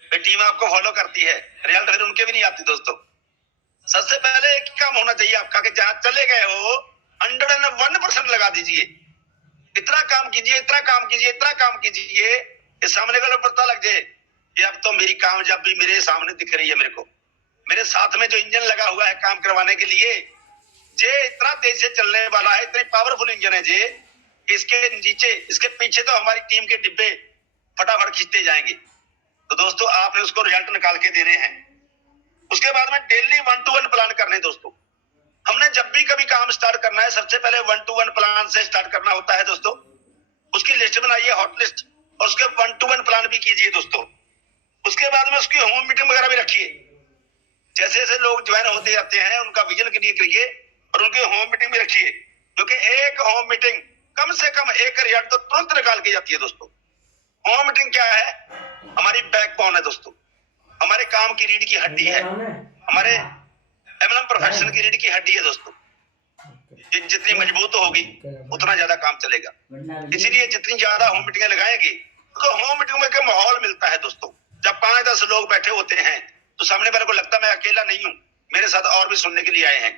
फिर टीम आपको फॉलो करती है, रिजल्ट फिर उनके भी नहीं आती दोस्तों। सबसे पहले एक काम होना चाहिए आपका कि जहां चले गए हो 101% लगा दीजिए। इतना काम कीजिए, इतना काम कीजिए, इतना काम कीजिए कि सामने वाले को पता लग जाए कि अब तो मेरी कामयाबी मेरे सामने दिख रही है। मेरे को मेरे साथ में जो इंजन लगा हुआ है काम करवाने के लिए, जे इतना तेज से चलने वाला है, इतनी पावरफुल इंजन है जे, इसके नीचे इसके पीछे तो हमारी टीम के डिब्बे फटाफट खींचते जाएंगे। तो दोस्तों आपने उसको रिजल्ट निकाल के देने हैं। उसके बाद में डेली 1-to-1 प्लान करने दोस्तों। हमने जब भी कभी काम स्टार्ट करना है सबसे पहले 1-to-1 प्लान से स्टार्ट करना होता है दोस्तों। उसकी लिस्ट बनाइए, हॉट लिस्ट, और उसके 1-to-1 प्लान भी कीजिए दोस्तों। उसके बाद में उसकी होम मीटिंग वगैरह भी रखिए। जैसे जैसे लोग ज्वाइन होते जाते हैं उनका विजन क्लियर करिए और उनकी होम मीटिंग भी रखिए, क्योंकि एक होम मीटिंग कम से कम एक रिजल्ट तो तुरंत निकाल के जाती है दोस्तों। होम मीटिंग क्या है, हमारी बैकबोन है दोस्तों, हमारे काम की रीढ़ की हड्डी है, हमारे एमएलएम प्रोफेशन की रीढ़ की हड्डी है दोस्तों। जितनी मजबूत होगी उतना ज्यादा काम चलेगा। इसीलिए जितनी ज्यादा होम मीटिंग लगाएंगे तो होम मीटिंग में माहौल मिलता है दोस्तों। जब 5-10 लोग बैठे होते हैं तो सामने वाले को लगता है मैं अकेला नहीं हूं, मेरे साथ और भी सुनने के लिए आए हैं।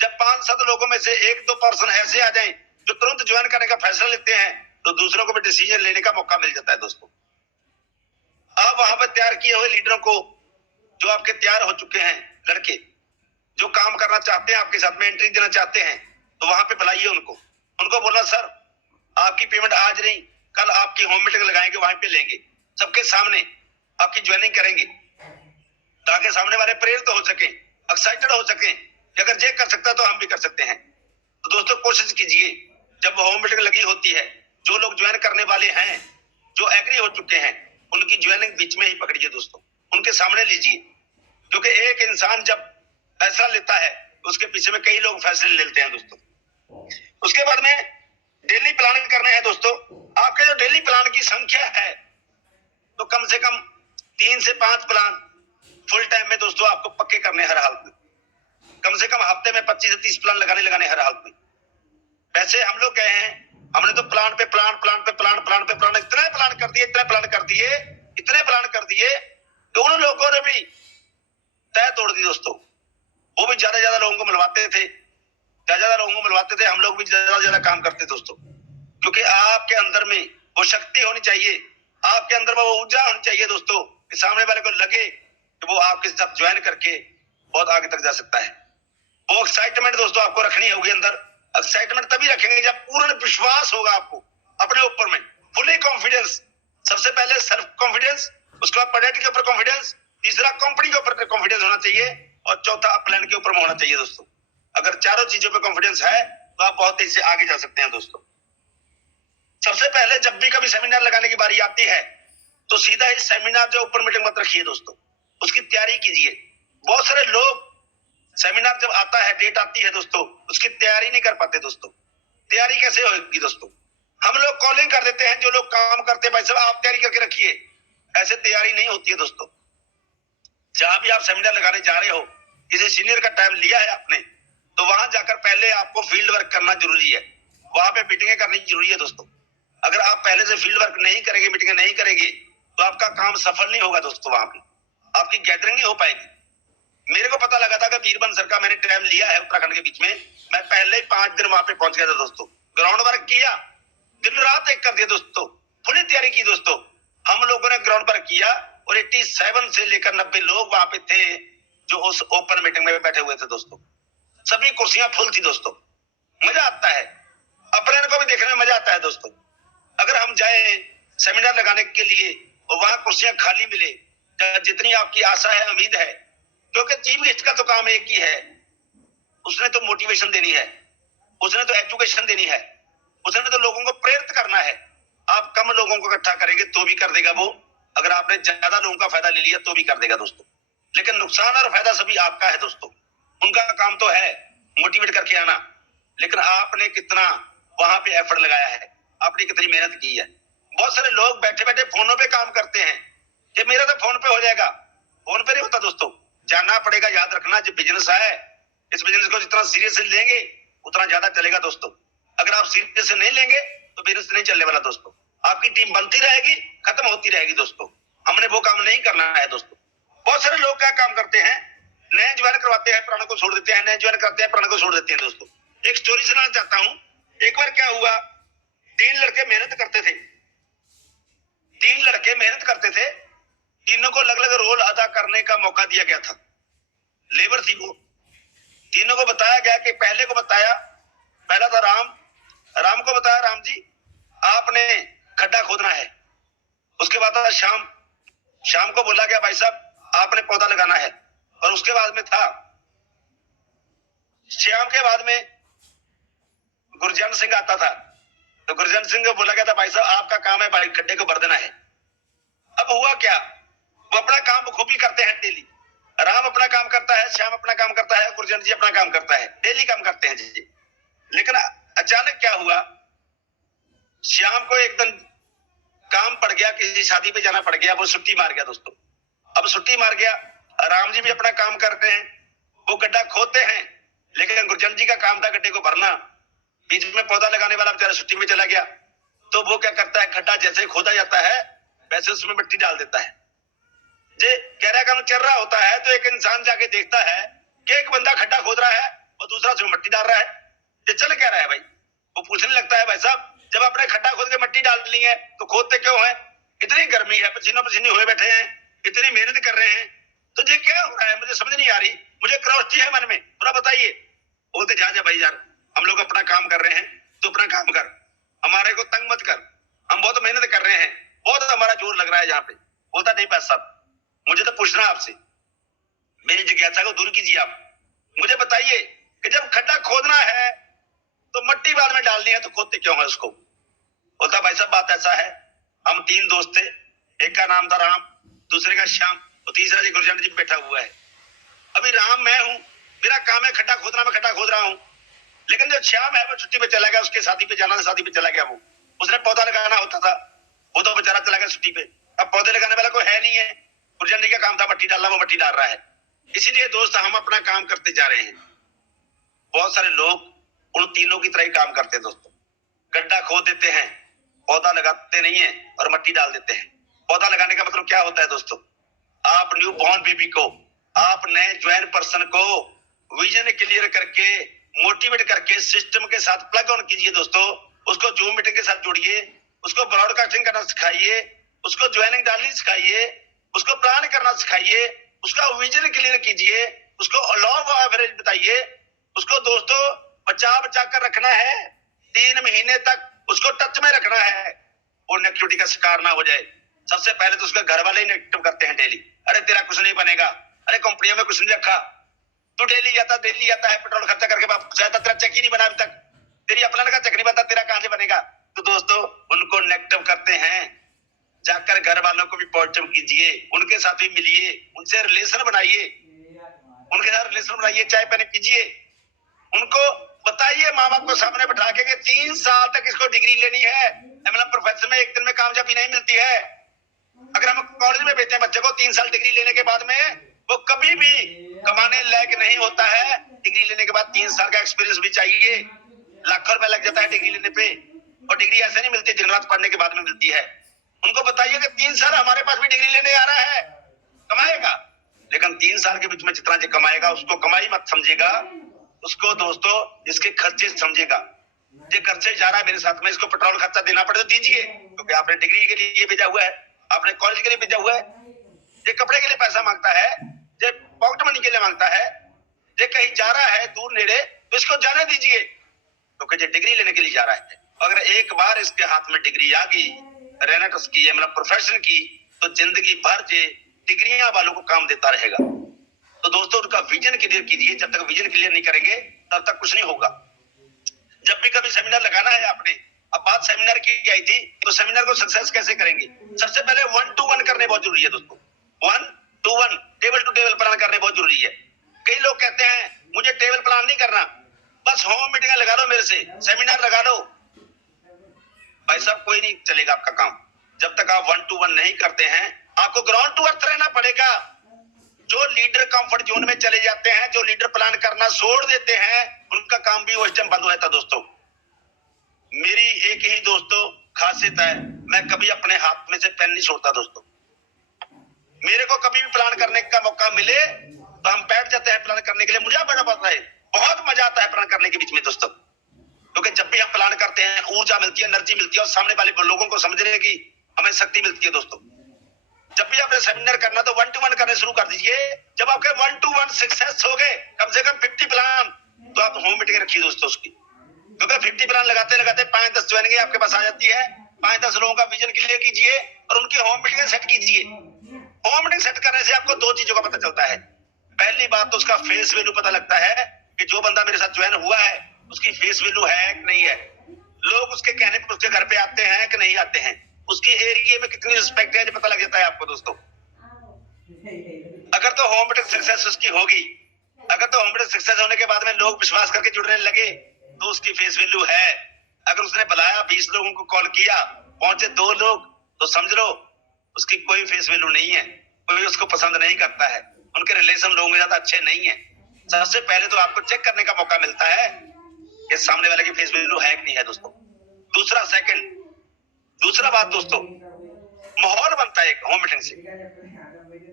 जब 5-7 लोगों में से 1-2 पर्सन ऐसे आ जाएं जो तुरंत ज्वाइन करने का फैसला लेते हैं तो दूसरों को भी डिसीजन लेने का मौका मिल जाता है दोस्तों। आप वहां पर तैयार किए हुए लीडरों को, जो आपके तैयार हो चुके हैं लड़के, जो काम करना चाहते हैं आपके साथ में, एंट्री देना चाहते हैं, तो वहां पे बुलाइए उनको। उनको बोलना सर आपकी पेमेंट आज नहीं कल आपकी होम मीटिंग लगाएंगे, वहां पे लेंगे, सबके सामने आपकी ज्वाइनिंग करेंगे, ताकि सामने वाले प्रेरित हो सके, एक्साइटेड हो सके कि अगर ये कर सकता है तो हम भी कर सकते हैं। तो दोस्तों कोशिश कीजिए जब होम मीटिंग लगी होती है, जो लोग ज्वाइन करने वाले हैं, जो एग्री हो चुके हैं, उनकी ज्वाइनिंग बीच में ही पकड़िए दोस्तों, उनके सामने लीजिए। क्योंकि एक इंसान जब फैसला लेता है उसके पीछे में कई लोग फैसले लेते हैं दोस्तों। उसके बाद में डेली प्लान करने हैं दोस्तों। आपके जो डेली प्लान की संख्या है तो कम से कम 3 से 5 प्लान फुल टाइम में दोस्तों आपको पक्के करने हर हाल में। कम से कम हफ्ते में 25 से 30 प्लान लगाने हर हाल में। वैसे हम लोग गए हैं, हमने तो प्लान पे प्लान इतने प्लान कर दिए तो उन लोगों ने भी तय तोड़ दी दोस्तों। वो भी ज्यादा लोगों को मिलवाते थे, हम लोग भी ज्यादा काम करते दोस्तों। क्योंकि आपके अंदर में वो शक्ति होनी चाहिए, आपके अंदर में वो ऊर्जा होनी चाहिए दोस्तों, कि सामने वाले को लगे कि वो आपके साथ ज्वाइन करके बहुत आगे तक जा सकता है। वो एक्साइटमेंट दोस्तों आपको रखनी होगी अंदर। एक्साइटमेंट तभी रखेंगे जब पूर्ण विश्वास होगा आपको अपने ऊपर में, फुली कॉन्फिडेंस। सबसे पहले सेल्फ कॉन्फिडेंस, उसके बाद प्रोडक्ट के ऊपर कॉन्फिडेंस, तीसरा कंपनी के ऊपर कॉन्फिडेंस होना चाहिए, और चौथा प्लान के ऊपर होना चाहिए दोस्तों। अगर चारों चीजों पे कॉन्फिडेंस है तो आप बहुत तेजी से आगे जा सकते हैं दोस्तों। सबसे पहले जब भी कभी सेमिनार लगाने की बारी आती है तो सीधा ही सेमिनार जो ओपन मीटिंग मत रखिए दोस्तों, उसकी तैयारी कीजिए। बहुत सारे लोग सेमिनार जब आता है, डेट आती है दोस्तों, उसकी तैयारी नहीं कर पाते दोस्तों। तैयारी कैसे होगी दोस्तों? हम लोग कॉलिंग कर देते हैं, जो लोग काम करते हैं भाई साहब आप तैयारी करके रखिए, ऐसे तैयारी नहीं होती है दोस्तों। जहां भी आप सेमिनार लगाने जा रहे हो, किसी सीनियर का टाइम लिया है आपने, तो वहां जाकर पहले आपको फील्ड वर्क करना जरूरी है, वहां पे मीटिंगें करनी जरूरी है दोस्तों। अगर आप पहले से फील्ड वर्क नहीं करेंगे, मीटिंगें नहीं करेंगे, तो आपका काम सफल नहीं होगा दोस्तों। वहां पे आपकी गैदरिंग नहीं हो पाएगी। मेरे को पता लगा था कि वीरभद्र सर का मैंने टाइम लिया है उत्तराखंड के बीच में, मैं पहले ही 5 दिन वहां पे पहुंच गया था दोस्तों। ग्राउंड वर्क किया, दिन रात एक कर दिया दोस्तों, पूरी तैयारी की दोस्तों। हम लोगों ने ग्राउंड वर्क किया और 87 से लेकर 90 लोग वहां पे थे जो उस ओपन मीटिंग में बैठे हुए थे दोस्तों। सभी कुर्सियां फुल थी दोस्तों। मजा आता है, अपने को भी देखने में मजा आता है दोस्तों। अगर हम जाए सेमिनार लगाने के लिए और वहां कुर्सियां खाली मिले, जितनी आपकी आशा है, उम्मीद है, क्योंकि चीफ गेस्ट का तो काम एक ही है, उसने तो मोटिवेशन देनी है, उसने तो एजुकेशन देनी है, उसने तो लोगों को प्रेरित करना है। आप कम लोगों को इकट्ठा करेंगे तो भी कर देगा वो, अगर आपने ज्यादा लोगों का फायदा ले लिया तो भी कर देगा दोस्तों। लेकिन नुकसान और फायदा सभी आपका है दोस्तों। उनका काम तो है मोटिवेट करके आना, लेकिन आपने कितना वहां पे एफर्ट लगाया है, आपने कितनी मेहनत की है। बहुत सारे लोग बैठे बैठे फोनों पे काम करते हैं कि मेरा तो फोन पे हो जाएगा, फोन पे नहीं होता दोस्तों। जानना पड़ेगा, याद रखना, जो बिजनेस है, इस बिजनेस को जितना सीरियस लेंगे उतना ज्यादा चलेगा दोस्तों। अगर आप सीरियस नहीं लेंगे तो बिजनेस नहीं चलने वाला दोस्तों। आपकी टीम बनती रहेगी, खत्म होती रहेगी दोस्तों। हमने वो काम नहीं करना है दोस्तों। बहुत सारे लोग क्या काम करते हैं, नए ज्वाइन करवाते हैं, पुराने को छोड़ देते हैं, नए ज्वाइन करते हैं, पुराने को छोड़ देते हैं दोस्तों। एक स्टोरी सुनाना चाहता हूं। एक बार क्या हुआ, 3 लड़के मेहनत करते थे, तीनों को अलग अलग रोल अदा करने का मौका दिया गया था। लेबर थी वो। तीनों को बताया गया कि पहला था राम को बताया, राम जी आपने खड्डा खोदना है। उसके बाद था शाम को बोला गया भाई साहब आपने पौधा लगाना है। और उसके बाद में था श्याम के बाद में गुरजंत सिंह आता था, तो गुरजंत सिंह को बोला गया था भाई साहब आपका काम है भाई खड्डे को भर देना है। अब हुआ क्या, वो अपना काम बखूबी करते हैं डेली। राम अपना काम करता है, श्याम अपना काम करता है, गुरजंत जी अपना काम करता है, डेली काम करते हैं जी। लेकिन अचानक क्या हुआ, श्याम को एक दिन काम पड़ गया, किसी शादी पे जाना पड़ गया, वो छुट्टी मार गया दोस्तों। अब छुट्टी मार गया, राम जी भी अपना काम करते हैं, वो गड्ढा खोदते हैं, लेकिन गुरजंत जी का काम था गड्ढे को भरना। बीच में पौधा लगाने वाला बेचारा छुट्टी में चला गया, तो वो क्या करता है, गड्ढा जैसे ही खोदा जाता है वैसे उसमें मिट्टी डाल देता है। जे गहरा काम चल रहा होता है तो एक इंसान जाके देखता है कि एक बंदा खड्डा खोद रहा है और दूसरा उसमें मिट्टी डाल रहा है, ये चल क्या रहा है भाई। वो पूछने लगता है भाई साहब जब आपने खड्डा खोद के मिट्टी डाल ली है तो खोदते क्यों है, इतनी गर्मी है, पसीनो पसीनी हुए बैठे हैं, इतनी मेहनत कर रहे हैं, तो ये क्या हो रहा है, मुझे समझ नहीं आ रही, मुझे क्रॉसिटी है मन में, थोड़ा बताइए। बोलते जा भाई यार हम लोग अपना काम कर रहे हैं, तो अपना काम कर, हमारे को तंग मत कर, हम बहुत मेहनत कर रहे हैं, बहुत हमारा जोर लग रहा है यहाँ पे। बोलता नहीं भाई साहब मुझे तो पूछना आपसे, मेरी जिज्ञासा को दूर कीजिए, आप मुझे बताइए कि जब खड्डा खोदना है तो मिट्टी बाद में डालनी है तो खोदते क्यों है उसको। बोलता भाई साहब बात ऐसा है, हम 3 दोस्त थे, एक का नाम था राम, दूसरे का श्याम और तीसरा जी गुरजंत जी बैठा हुआ है। अभी राम मैं हूं, मेरा काम है खड्डा खोदना, मैं खड्डा खोद रहा हूँ। लेकिन जो श्याम है वो छुट्टी पे चला गया, उसके शादी पे जाना था, शादी पे चला गया। वो उसने पौधा लगाना होता था, वो तो बेचारा चला गया छुट्टी पे। अब पौधे लगाने वाला कोई है नहीं है, गुरजन जी का काम था मट्टी डालना, वो मट्टी डाल रहा है। इसीलिए दोस्त हम अपना काम करते जा रहे हैं। बहुत सारे लोग उन तीनों की तरह ही काम करते हैं दोस्तों। गड्ढा खोद देते हैं, पौधा लगाते नहीं है और मट्टी डाल देते हैं। पौधा लगाने का मतलब क्या होता है दोस्तों? आप न्यू बॉर्न बेबी को, आप नए ज्वाइन पर्सन को विजन क्लियर करके, मोटिवेट करके सिस्टम के साथ प्लग ऑन कीजिए दोस्तों। उसको जूम मीटिंग के साथ जोड़िए, उसको ब्रॉडकास्टिंग करना सिखाइए, उसको ज्वाइनिंग डालनी सिखाइए, उसको प्लान करना सिखाइए, उसका विजन क्लियर कीजिए, उसको लॉ ऑफ एवरेज बताइए। उसको दोस्तों बचा बचा कर रखना है, 3 महीने तक उसको टच में रखना है, वो नेगेटिविटी का शिकार ना हो जाए। सबसे पहले तो उसके घर वाले ही नेगेटिव करते हैं डेली। अरे तेरा कुछ नहीं बनेगा, अरे कंपनियों में कुछ नहीं रखा, तू डेली आता है पेट्रोल खर्चा करके वापस जाता, तेरा चेक ही नहीं बना अभी तक, तेरी अपना का चेक नहीं बनता, तेरा कहां से बनेगा? तो दोस्तों उनको नेगेटिव करते हैं। जाकर घर वालों को भी पॉजिटिव कीजिए, उनके साथ भी मिलिए, उनसे रिलेशन बनाइए, उनके साथ रिलेशन बनाइए, चाय पानी पीजिए, उनको बताइए माँ बाप को सामने बैठा के 3 साल तक इसको डिग्री लेनी है। मतलब प्रोफेसर में एक दिन में कामयाबी नहीं मिलती है। अगर हम कॉलेज में भेजते हैं बच्चे को 3 साल डिग्री लेने के बाद में, वो कभी भी कमाने लायक नहीं होता है। डिग्री लेने के बाद 3 साल का एक्सपीरियंस भी चाहिए। लाखों रुपए लग जाता है डिग्री लेने पे, और डिग्री ऐसे नहीं मिलती, दिन रात पढ़ने के बाद में मिलती है। उनको बताइए कि 3 साल हमारे पास भी डिग्री लेने आ रहा है, कमाएगा, लेकिन 3 साल के बीच में जितना जो कमाएगा उसको कमाई मत समझेगा, उसको दोस्तों इसके खर्चे समझेगा। ये खर्चे जा रहा है मेरे साथ में, इसको पेट्रोल खर्चा देना पड़े तो दीजिए, क्योंकि आपने डिग्री के लिए भेजा हुआ है, आपने कॉलेज के लिए भेजा हुआ है। ये कपड़े के लिए पैसा मांगता है, ये पॉकेट मनी के लिए मांगता है, ये कहीं जा रहा है दूर नेड़े तो इसको जाने दीजिए, क्योंकि ये डिग्री लेने के लिए जा रहा है। अगर एक बार इसके हाथ में डिग्री आ गई रेनेटस की, मतलब प्रोफेशन की, तो जिंदगी भर ये डिग्रियां वालों को काम देता रहेगा। तो दोस्तों उनका विजन क्लियर कीजिए, जब तक विजन क्लियर नहीं करेंगे तब तक कुछ नहीं होगा। जब भी कभी सेमिनार लगाना है आपने, अब बात सेमिनार की आई थी, तो सेमिनार को सक्सेस कैसे करेंगे? सबसे पहले 1 to 1 करने बहुत जरूरी है दोस्तों। 1 to 1 table to table plan करने बहुत जरूरी है। कई लोग कहते हैं मुझे टेबल प्लान नहीं करना, बस होम मीटिंग लगा लो, मेरे से सेमिनार लगा लो। भाई साहब कोई नहीं चलेगा आपका काम जब तक आप 1 to 1 नहीं करते हैं। आपको ग्राउंड टू अर्थ रहना पड़ेगा। जो लीडर कंफर्ट जोन में चले जाते हैं, जो लीडर प्लान करना छोड़ देते हैं, उनका काम भी उस टाइम बंद हो जाता। दोस्तों मेरी एक ही दोस्तों खासियत है, मैं कभी अपने हाथ में से पेन नहीं छोड़ता दोस्तों। मेरे को कभी भी प्लान करने का मौका मिले तो हम बैठ जाते हैं प्लान करने के लिए। मुझे बड़ा पता है, बहुत मजा आता है प्लान करने के बीच में दोस्तों, क्योंकि जब भी हम प्लान करते हैं ऊर्जा मिलती है, एनर्जी मिलती है, और सामने वाले लोगों को समझने की हमें शक्ति मिलती है दोस्तों। जब भी आपने सेमिनार करना तो 1 to 1 करने शुरू कर दीजिए। जब आपके 1 to 1 सक्सेस हो गए, कम से कम 50 प्लान, तो आप होम मीटिंग रखिए दोस्तों उसकी, क्योंकि 50 प्लान लगाते लगाते 5-10 ज्वाइनिंग आपके पास आ जाती है। 5-10 लोगों का विजन क्लियर कीजिए और उनकी होम मीटिंग सेट कीजिए। होम मीटिंग सेट करने से आपको 2 चीजों का पता चलता है। पहली बात तो उसका फेस वैल्यू पता लगता है कि जो बंदा मेरे साथ ज्वाइन हुआ है उसकी फेस वैल्यू है कि नहीं है, लोग उसके कहने पर उसके घर पे आते हैं कि नहीं आते हैं, उसकी एरिया में कितनी रिस्पेक्ट है, ये पता लग जाता है आपको दोस्तों। अगर तो होम मीटिंग सक्सेस उसकी होगी, अगर तो होम मीटिंग सक्सेस होने के बाद में लोग विश्वास करके जुड़ने लगे तो उसकी फेस वैल्यू है। अगर उसने बुलाया 20 लोगों को, कॉल किया, पहुंचे 2 लोग, तो समझ लो उसकी कोई फेस वैल्यू नहीं है, कोई उसको पसंद नहीं करता है, उनके रिलेशन लोगों के साथ अच्छे नहीं है। सबसे पहले तो आपको चेक करने का मौका मिलता है कि सामने वाले की फेस वैल्यू है कि नहीं है दोस्तों। दूसरा बात दोस्तों, माहौल बनता है एक होम मीटिंग से।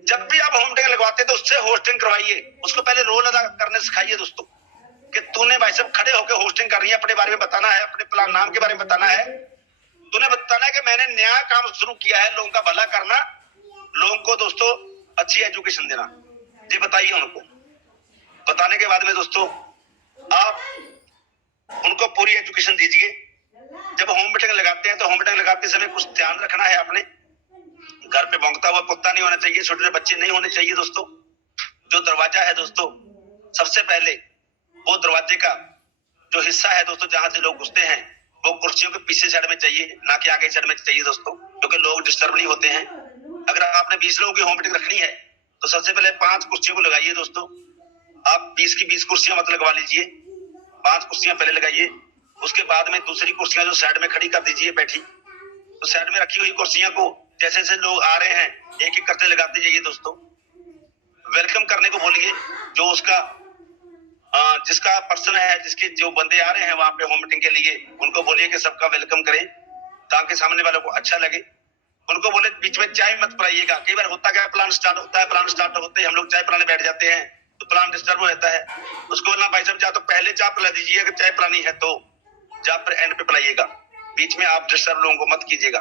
जब भी आप होम मीटिंग लगवाते हैं तो उससे होस्टिंग करवाइए, उसको पहले रोल अदा करने सिखाइए दोस्तों, कि तूने भाई साहब खड़े होकर होस्टिंग करनी है, अपने बारे में बताना है, अपने प्लान नाम के बारे में बताना है, तूने बताना है कि मैंने नया काम शुरू किया है, लोगों का भला करना, लोगों को दोस्तों अच्छी एजुकेशन देना। ये बताइए उनको। बताने के बाद में दोस्तों आप उनको पूरी एजुकेशन दीजिए। जब होम मीटिंग लगाते हैं तो होम मीटिंग लगाते समय कुछ ध्यान रखना है आपने। घर पे भौंकता हुआ कुत्ता नहीं होना चाहिए, छोटे बच्चे नहीं होने चाहिए दोस्तों। जो दरवाजा है दोस्तों, सबसे पहले वो दरवाजे का जो हिस्सा है दोस्तों जहां से लोग घुसते हैं, वो कुर्सियों के पीछे साइड में चाहिए, ना कि आगे साइड में चाहिए दोस्तों, क्योंकि लोग डिस्टर्ब नहीं होते हैं। अगर आपने 20 लोगों की होम मीटिंग रखनी है तो सबसे पहले 5 कुर्सियों को लगाइए दोस्तों। आप 20 की 20 कुर्सियां मत लगवा लीजिए, 5 कुर्सियां पहले लगाइए, उसके बाद में दूसरी कुर्सियां जो साइड में खड़ी कर दीजिए बैठी, तो साइड में रखी हुई कुर्सियां को जैसे जैसे लोग आ रहे हैं एक एक करते लगाते जाइए दोस्तों। वेलकम करने को बोलिए, जो उसका जिसका पर्सन है, जिसके जो बंदे आ रहे हैं वहां पे होम मीटिंग के लिए, उनको बोलिए कि सबका वेलकम करें ताकि सामने वालों को अच्छा लगे। उनको बोले बीच में चाय मत पिलाइएगा। कई बार होता क्या, प्लान स्टार्ट होता है, प्लान स्टार्ट होते ही हम लोग चाय पिलाने बैठ जाते हैं तो प्लान डिस्टर्ब हो जाता है। उसको बोलना भाई साहब, तो पहले चाय पिला दीजिए, अगर चाय पिलानी है तो चाय पर एंड पे पिलाइएगा, बीच में आप डिस्टर्ब लोगों को मत कीजिएगा।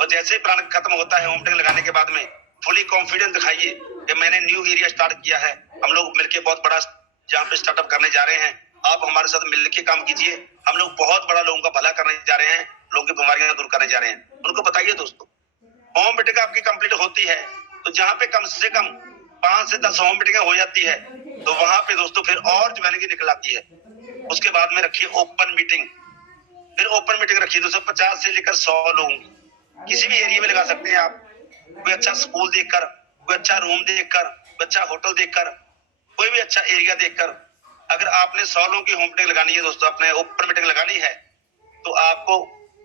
और जैसे ही प्लान खत्म होता है होम मीटिंग लगाने के बाद में, फुली कॉन्फिडेंस दिखाइए कि मैंने न्यू एरिया स्टार्ट किया है, हम लोग मिलकर बहुत बड़ा जहाँ पे स्टार्टअप करने जा रहे हैं, आप हमारे साथ मिलकर काम कीजिए, हम लोग बहुत बड़ा लोगों का भला करने जा रहे हैं, लोगों की बीमारियां दूर करने जा रहे हैं। उनको बताइए दोस्तों। होम मीटिंग आपकी कंप्लीट होती है तो जहाँ पे कम से कम 5 से 10 होम मीटिंग हो जाती है तो वहां पे दोस्तों फिर और ज्वाइनिंग निकल आती है। उसके बाद में रखिए ओपन मीटिंग, फिर ओपन मीटिंग रखिए दोस्तों 50 से लेकर 100 लोगों की, किसी भी एरिया में लगा सकते हैं आप। कोई अच्छा स्कूल देखकर, कोई अच्छा रूम देखकर, कोई अच्छा होटल देखकर, कोई भी अच्छा एरिया देखकर, अगर आपने 100 लोगों की होम मीटिंग लगानी है दोस्तों, अपने ओपन मीटिंग लगानी है, तो आपको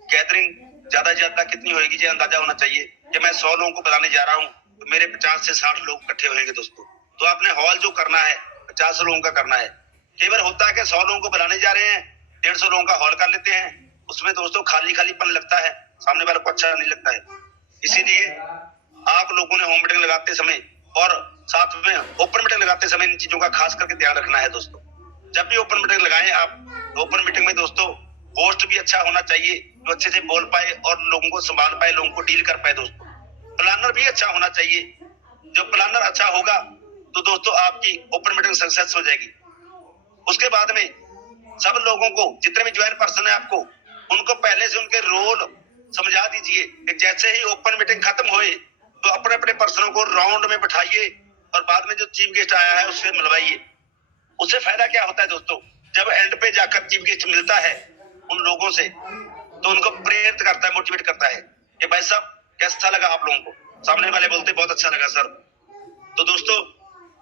गैदरिंग ज्यादा से ज्यादा कितनी होगी ये अंदाजा होना चाहिए कि मैं 100 लोगों को बुलाने जा रहा हूँ तो मेरे 50 से 60 लोग इकट्ठे होंगे दोस्तों। तो आपने हॉल जो करना है 50 लोगों का करना है। कई बार होता है कि 100 लोगों को बुलाने जा रहे हैं, 150 लोगों का हॉल कर लेते हैं, उसमें दोस्तों खाली खालीपन लगता है, सामने वाले को अच्छा नहीं लगता है। इसीलिए आप लोगों ने होम मीटिंग लगाते समय और साथ में ओपन मीटिंग लगाते समय इन चीजों का खास करके ध्यान रखना है दोस्तों। जब भी ओपन मीटिंग लगाएं आप, ओपन मीटिंग में दोस्तों होस्ट भी अच्छा होना चाहिए, जो अच्छे से बोल पाए और लोगों को संभाल पाए, लोगों को डील कर पाए दोस्तों। प्लानर भी अच्छा होना चाहिए, जब प्लानर अच्छा होगा तो दोस्तों आपकी ओपन मीटिंग सक्सेस हो जाएगी। उसके बाद में सब लोगों को, जितने भी ज्वाइन पर्सन है आपको, उनको पहले से उनके रोल समझा दीजिए कि जैसे ही ओपन मीटिंग खत्म होए तो अपने अपने पर्सनों को राउंड में बैठाइए और बाद में जो चीफ गेस्ट आया है उससे मिलवाइए। उससे फायदा क्या होता है दोस्तों, जब एंड पे जाकर चीफ गेस्ट मिलता है उन लोगों से तो उनको प्रेरित करता है, मोटिवेट करता है कि भाई साहब कैसा लगा आप लोगों को। सामने वाले बोलते बहुत अच्छा लगा सर। तो दोस्तों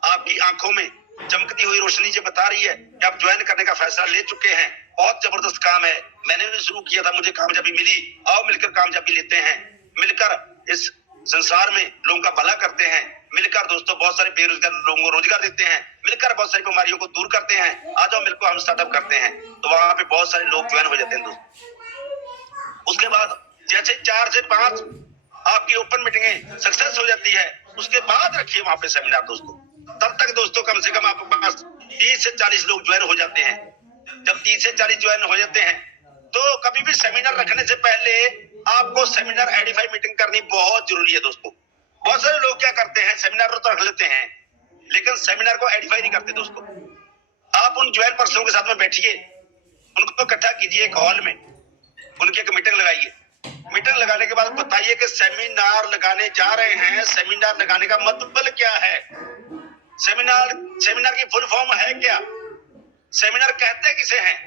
आपकी आंखों में चमकती हुई रोशनी जो बता रही है कि आप ज्वाइन करने का फैसला ले चुके हैं। बहुत जबरदस्त काम है, मैंने भी शुरू किया था, मुझे कामयाबी मिली। आओ मिलकर कामयाबी लेते हैं, मिलकर इस संसार में लोगों का भला करते हैं, मिलकर दोस्तों बहुत सारे बेरोजगार लोगों को रोजगार देते हैं, मिलकर बहुत सारी बीमारियों को दूर करते हैं। आ जाओ मिलकर हम स्टार्टअप करते हैं। तो वहां पे बहुत सारे लोग ज्वाइन हो जाते हैं दोस्तों। उसके बाद जैसे 4 से 5 आपकी ओपन मीटिंगें सक्सेस हो जाती है, उसके बाद रखिए वहां पे सेमिनार दोस्तों। तब तक दोस्तों कम से कम आपके पास 30 से 40 लोग ज्वाइन हो जाते हैं। जब 30 से 40 ज्वाइन हो जाते हैं तो कभी भी सेमिनार रखने से पहले आपको सेमिनार एडिफाई मीटिंग करनी बहुत जरूरी है दोस्तों। बहुत सारे लोग क्या करते हैं, सेमिनार तो रख लेते हैं लेकिन सेमिनार को एडिफाई नहीं करते दोस्तों। आप उन ज्वाइन पर्सनों के साथ में बैठिए, उनको इकट्ठा कीजिए एक हॉल में, उनकी एक मीटिंग लगाइए। मीटिंग लगाने के बाद बताइए कि सेमिनार लगाने जा रहे हैं, सेमिनार लगाने का मतलब क्या है, सेमिनार की फुल फॉर्म है क्या, सेमिनार कहते किसे हैं।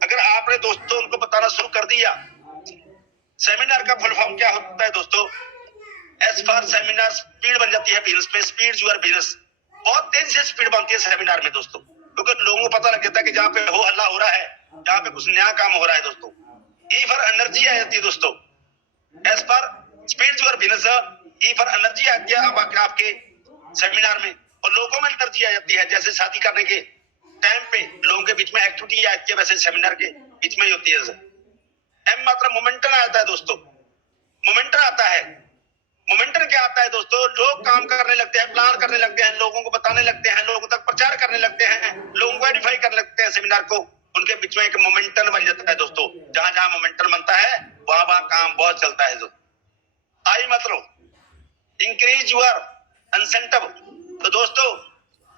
अगर आपने दोस्तों उनको बताना शुरू कर दिया सेमिनार का फुल फॉर्म क्या होता है दोस्तों, एस फॉर सेमिनार, स्पीड बन जाती है बिजनेस में, स्पीड यूर बिजनेस। बहुत तेजी से स्पीड बनती है सेमिनार में दोस्तों, क्योंकि लोगों को पता लग जाता है कि जहाँ पे हो हल्ला हो रहा है, जहाँ पे कुछ नया काम हो रहा है दोस्तों। ई फॉर एनर्जी आ जाती है दोस्तों, S for speed your business, E for energy आ गया अब आपके सेमिनार में। और लोगों में एनर्जी आ जाती है, जैसे शादी करने के टाइम पे लोगों के बीच में एक्टिविटी आती है, वैसे सेमिनार के बीच में ही होती है। एम मात्र मोमेंटम आता है दोस्तों, मोमेंटम आता है। मोमेंटम क्या आता है दोस्तों, लोग काम करने लगते हैं, प्लान करने लगते हैं, लोगों को बताने लगते हैं, लोगों तक प्रचार करने लगते हैं, लोगों को आइडेंटिफाई करने लगते हैं सेमिनार को। उनके बीच में एक मोमेंटम बन जाता है दोस्तों। जहां जहां मोमेंटम बनता है वहां वहां काम बहुत चलता है दोस्तों। आई मतलब इंक्रीज यूर इंसेंटिव। तो दोस्तों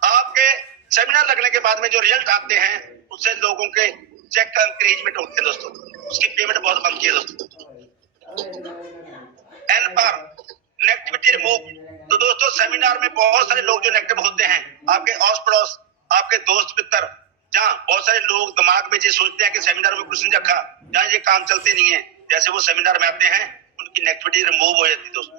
आपके सेमिनार लगने के बाद में जो रिजल्ट आते हैं उससे लोगों के चेक का इंक्रीजमेंट होते हैं दोस्तों, उसकी पेमेंट बहुत बनती है दोस्तों। एन पर नेगेटिविटी रिमूव। तो दोस्तों सेमिनार में बहुत सारे लोग जो नेगेटिव होते हैं, आपके आस पड़ोस, आपके दोस्त मित्र, जहाँ बहुत सारे लोग दिमाग में ये सोचते हैं कि सेमिनार में कुछ नहीं रखा, जहाँ ये काम चलते नहीं है, जैसे वो सेमिनार में आते हैं उनकी नेगेटिविटी रिमूव हो जाती है दोस्तों।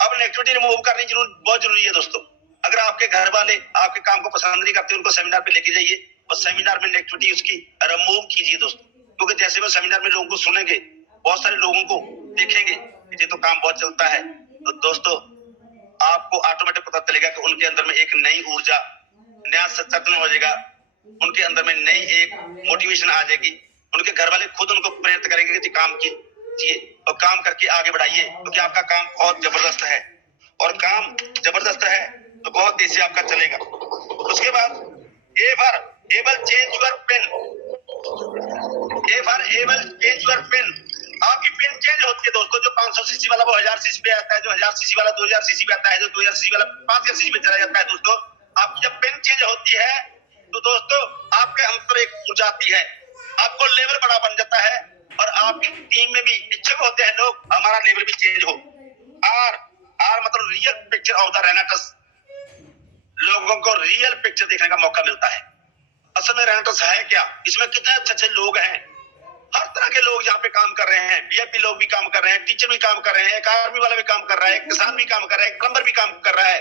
अब नेगेटिविटी रिमूव करनी बहुत जरूरी है दोस्तों। अगर आपके घर वाले आपके काम को पसंद नहीं करते, उनको सेमिनार पे लेके जाइए और सेमिनार में नेगेटिविटी उसकी रिमूव कीजिए दोस्तों। क्योंकि जैसे वो सेमिनार में लोगों को सुनेंगे, बहुत सारे लोगों को देखेंगे कि ये तो काम बहुत चलता है, तो दोस्तों आपको ऑटोमेटिक पता चलेगा कि उनके अंदर में एक नई ऊर्जा, नया सचेतन हो जाएगा, उनके अंदर में नई एक मोटिवेशन आ जाएगी। उनके घर वाले खुद उनको प्रेरित करेंगे कि काम कीजिए और काम करके आगे बढ़ाइए, क्योंकि आपका काम बहुत जबरदस्त है और काम जबरदस्त है तो बहुत तेजी से आपका चलेगा। उसके बाद A for able change your pen, A for able change your pen. आपकी पेन चेंज होती है दोस्तों। जो 500 सीसी वाला वो 1000 सीसी पे आता है, जो 1000 सीसी वाला 2000 सीसी पे आता है, जो 2000 सीसी वाला 5000 सीसी पे चला जाता है दोस्तों। आपकी जब पेन चेंज होती है तो दोस्तों आपके अंदर एक ऊर्जा आती है, आपको लेवल बड़ा बन जाता है और आपकी टीम में भी इच्छुक होते हैं लोग हमारा लेवल भी चेंज हो। आर मतलब रियल पिक्चर ऑफ द रेनेटस, लोगों को रियल पिक्चर देखने का मौका मिलता है। असल में रेनेटस है क्या, इसमें कितने अच्छे अच्छे लोग हैं, हर तरह के लोग यहाँ पे काम कर रहे हैं। वीआईपी लोग भी काम कर रहे हैं, टीचर भी काम कर रहे हैं, एक आर्मी वाला भी काम कर रहा है, किसान भी काम कर रहा है, प्लम्बर भी काम कर रहा है,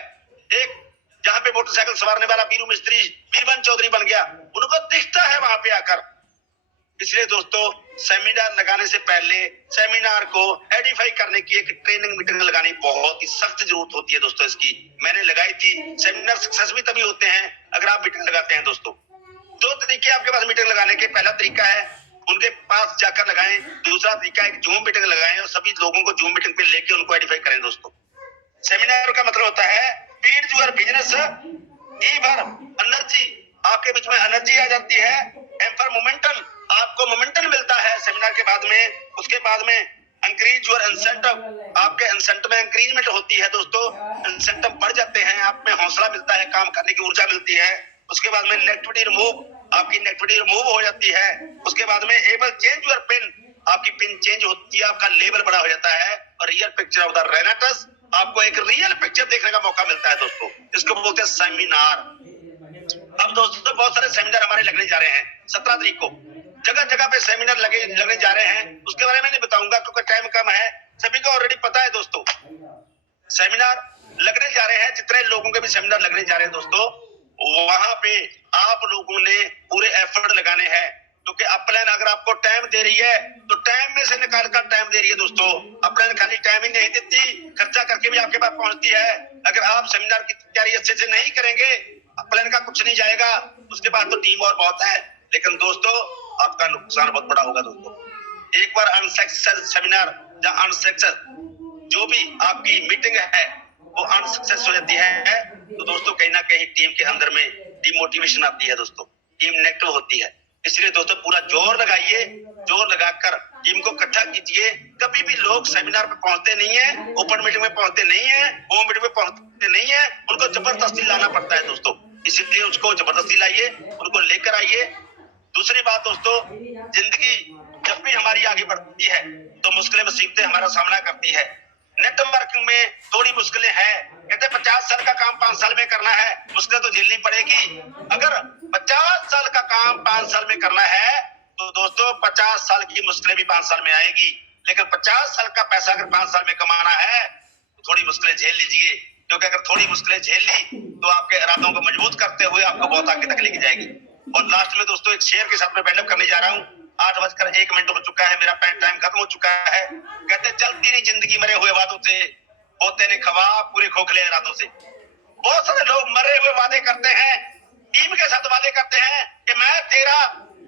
एक जहाँ पे मोटरसाइकिल सवारने वाला बीरू मिस्त्री वीरबंश चौधरी बन गया, उनको दिखता है वहां पे आकर। इसलिए दोस्तों सेमिनार लगाने से पहले सेमिनार को एडिफाई करने की एक ट्रेनिंग मीटिंग लगानी बहुत ही सख्त जरूरत होती है दोस्तों। इसकी मैंने लगाई थी। सेमिनार सक्सेस भी तभी होते हैं अगर आप मीटिंग लगाते हैं दोस्तों। दो तरीके आपके पास मीटिंग लगाने के। पहला तरीका है उनके पास जाकर लगाएं, दूसरा तरीका है जूम मीटिंग लगाएं और सभी लोगों को जूम मीटिंग पे लेके उनको एडिफाई करें दोस्तों। सेमिनार का मतलब होता है फीड योर बिजनेस ईवर एनर्जी, आपके बीच में एनर्जी आ जाती है। एम्पर मोमेंटम, आपको मोमेंटम मिलता है सेमिनार के बाद में। उसके बाद में इंक्रीज योर इंसेंटिव, आपके इंसेंटिव में इंक्रीजमेंट होती है दोस्तों, इंसेंटिव बढ़ जाते हैं, आप में हौसला मिलता है, काम करने की ऊर्जा मिलती है। उसके बाद में नेगेटिविटी रिमूव, आपकी नेगेटिविटी रिमूव हो जाती है। उसके बाद में एबल चेंज योर पेन, आपकी पेन चेंज होती है, आपका लेवल बड़ा हो जाता है और रियल पिक्चर ऑफ द रेनेटस, आपको एक रियल पिक्चर देखने का मौका मिलता है दोस्तों। इसको बोलते हैं सेमिनार। अब दोस्तों बहुत सारे सेमिनार हमारे लगने जा रहे हैं 17 तारीख को, जगह जगह पे सेमिनार लगने जा रहे हैं। उसके बारे में नहीं बताऊंगा क्योंकि टाइम कम है, सभी को ऑलरेडी पता है दोस्तों। सेमिनार लगने जा रहे हैं, जितने लोगों के भी सेमिनार लगने जा रहे हैं दोस्तों, वहां पे आप लोगों ने पूरे एफर्ट लगाने हैं। क्योंकि अपलाइन अगर आपको टाइम दे रही है तो टाइम में से निकाल कर टाइम दे रही है दोस्तों। अपलाइन खाली टाइम ही नहीं देती, खर्चा करके भी आपके पास पहुंचती है। अगर आप सेमिनार की तैयारी अच्छे से नहीं करेंगे, अपलाइन का कुछ नहीं जाएगा। उसके बाद तो टीम और बहुत है, लेकिन दोस्तों आपका नुकसान बहुत बड़ा होगा दोस्तों। एक बार अनसक्सेस सेमिनार या अनसक्सेस जो भी आपकी मीटिंग है वो अनसक्सेस हो जाती है तो दोस्तों कहीं ना कहीं टीम के अंदर में डिमोटिवेशन आती है दोस्तों, टीम नेगेटिव होती है। इसलिए दोस्तों पूरा जोर लगाइए, जोर लगाकर टीम को इकट्ठा कीजिए। कभी भी लोग सेमिनार पे पहुंचते नहीं है, ओपन मीटिंग में पहुंचते नहीं है, होम मीटिंग में पहुंचते नहीं है, उनको जबरदस्ती लाना पड़ता है दोस्तों। इसलिए उसको जबरदस्ती लाइए, उनको लेकर आइए। दूसरी बात दोस्तों, जिंदगी जब भी हमारी आगे बढ़ती है तो मुश्किलें मुसीबतें हमारा सामना करती है। नेटवर्किंग में थोड़ी मुश्किलें हैं, कहते 50 साल का काम 5 साल में करना है, मुश्किलें तो झेलनी पड़ेगी। अगर 50 साल का काम 5 साल में करना है तो दोस्तों 50 साल की मुश्किलें भी 5 साल में आएगी। लेकिन 50 साल का पैसा अगर 5 साल में कमाना है तो थोड़ी मुश्किलें झेल लीजिए, क्योंकि अगर थोड़ी मुश्किलें झेल ली तो आपके इरादों को मजबूत करते हुए आपको बहुत आगे तक लेके जाएगी। और लास्ट में दोस्तों एक शेयर के साथ मैं पैंडअप करने जा रहा हूँ। 8:01 हो चुका है, मेरा टाइम खत्म हो चुका है। कहते चलती नहीं जिंदगी मरे हुए वादों से, होते नहीं ख्वाब पूरे खोखले इरादों से। बहुत सारे लोग मरे हुए वादे करते हैं, टीम के साथ वादे करते हैं कि मैं तेरा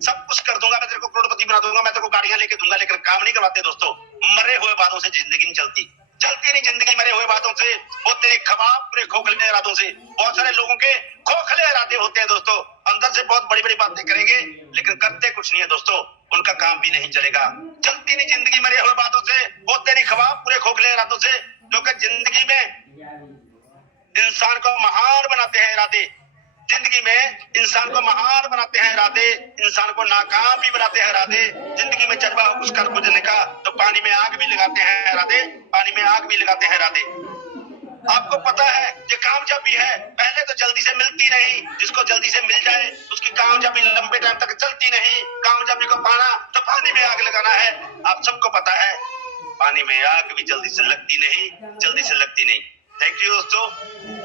सब कुछ कर दूंगा, मैं तेरे को करोड़पति बना दूंगा, मैं तेरे को गाड़ियां लेके दूंगा, लेकिन काम नहीं करवाते दोस्तों। मरे हुए वादों से जिंदगी नहीं चलती, चलती नहीं जिंदगी मरे हुए वादों से, होते नहीं ख्वाब पूरे खोखले इरादों से। बहुत सारे लोगों के खोखले इरादे होते हैं दोस्तों, अंदर से बहुत बड़ी बड़ी बातें करेंगे लेकिन करते कुछ नहीं है दोस्तों, उनका काम भी नहीं चलेगा। चलती नहीं जिंदगी मरे हुए बातों से, होते नहीं ख्वाब पूरे खोखले इरादों से। क्योंकि जिंदगी में इंसान को महान बनाते हैं इरादे, जिंदगी में इंसान को महान बनाते हैं इरादे, इंसान को नाकाम भी बनाते हैं इरादे। जिंदगी में जज्बा हो कुछ कर गुजरने का तो पानी में आग भी लगाते हैं इरादे, पानी में आग भी लगाते हैं इरादे। आपको पता है ये कामयाबी है पहले तो जल्दी से मिलती नहीं, जिसको जल्दी से मिल जाए उसकी कामयाबी लंबे टाइम तक चलती नहीं। कामयाबी को पाना तो पानी में आग लगाना है, आप सबको पता है। पानी में आग भी जल्दी से लगती नहीं, जल्दी से लगती नहीं। थैंक यू दोस्तों।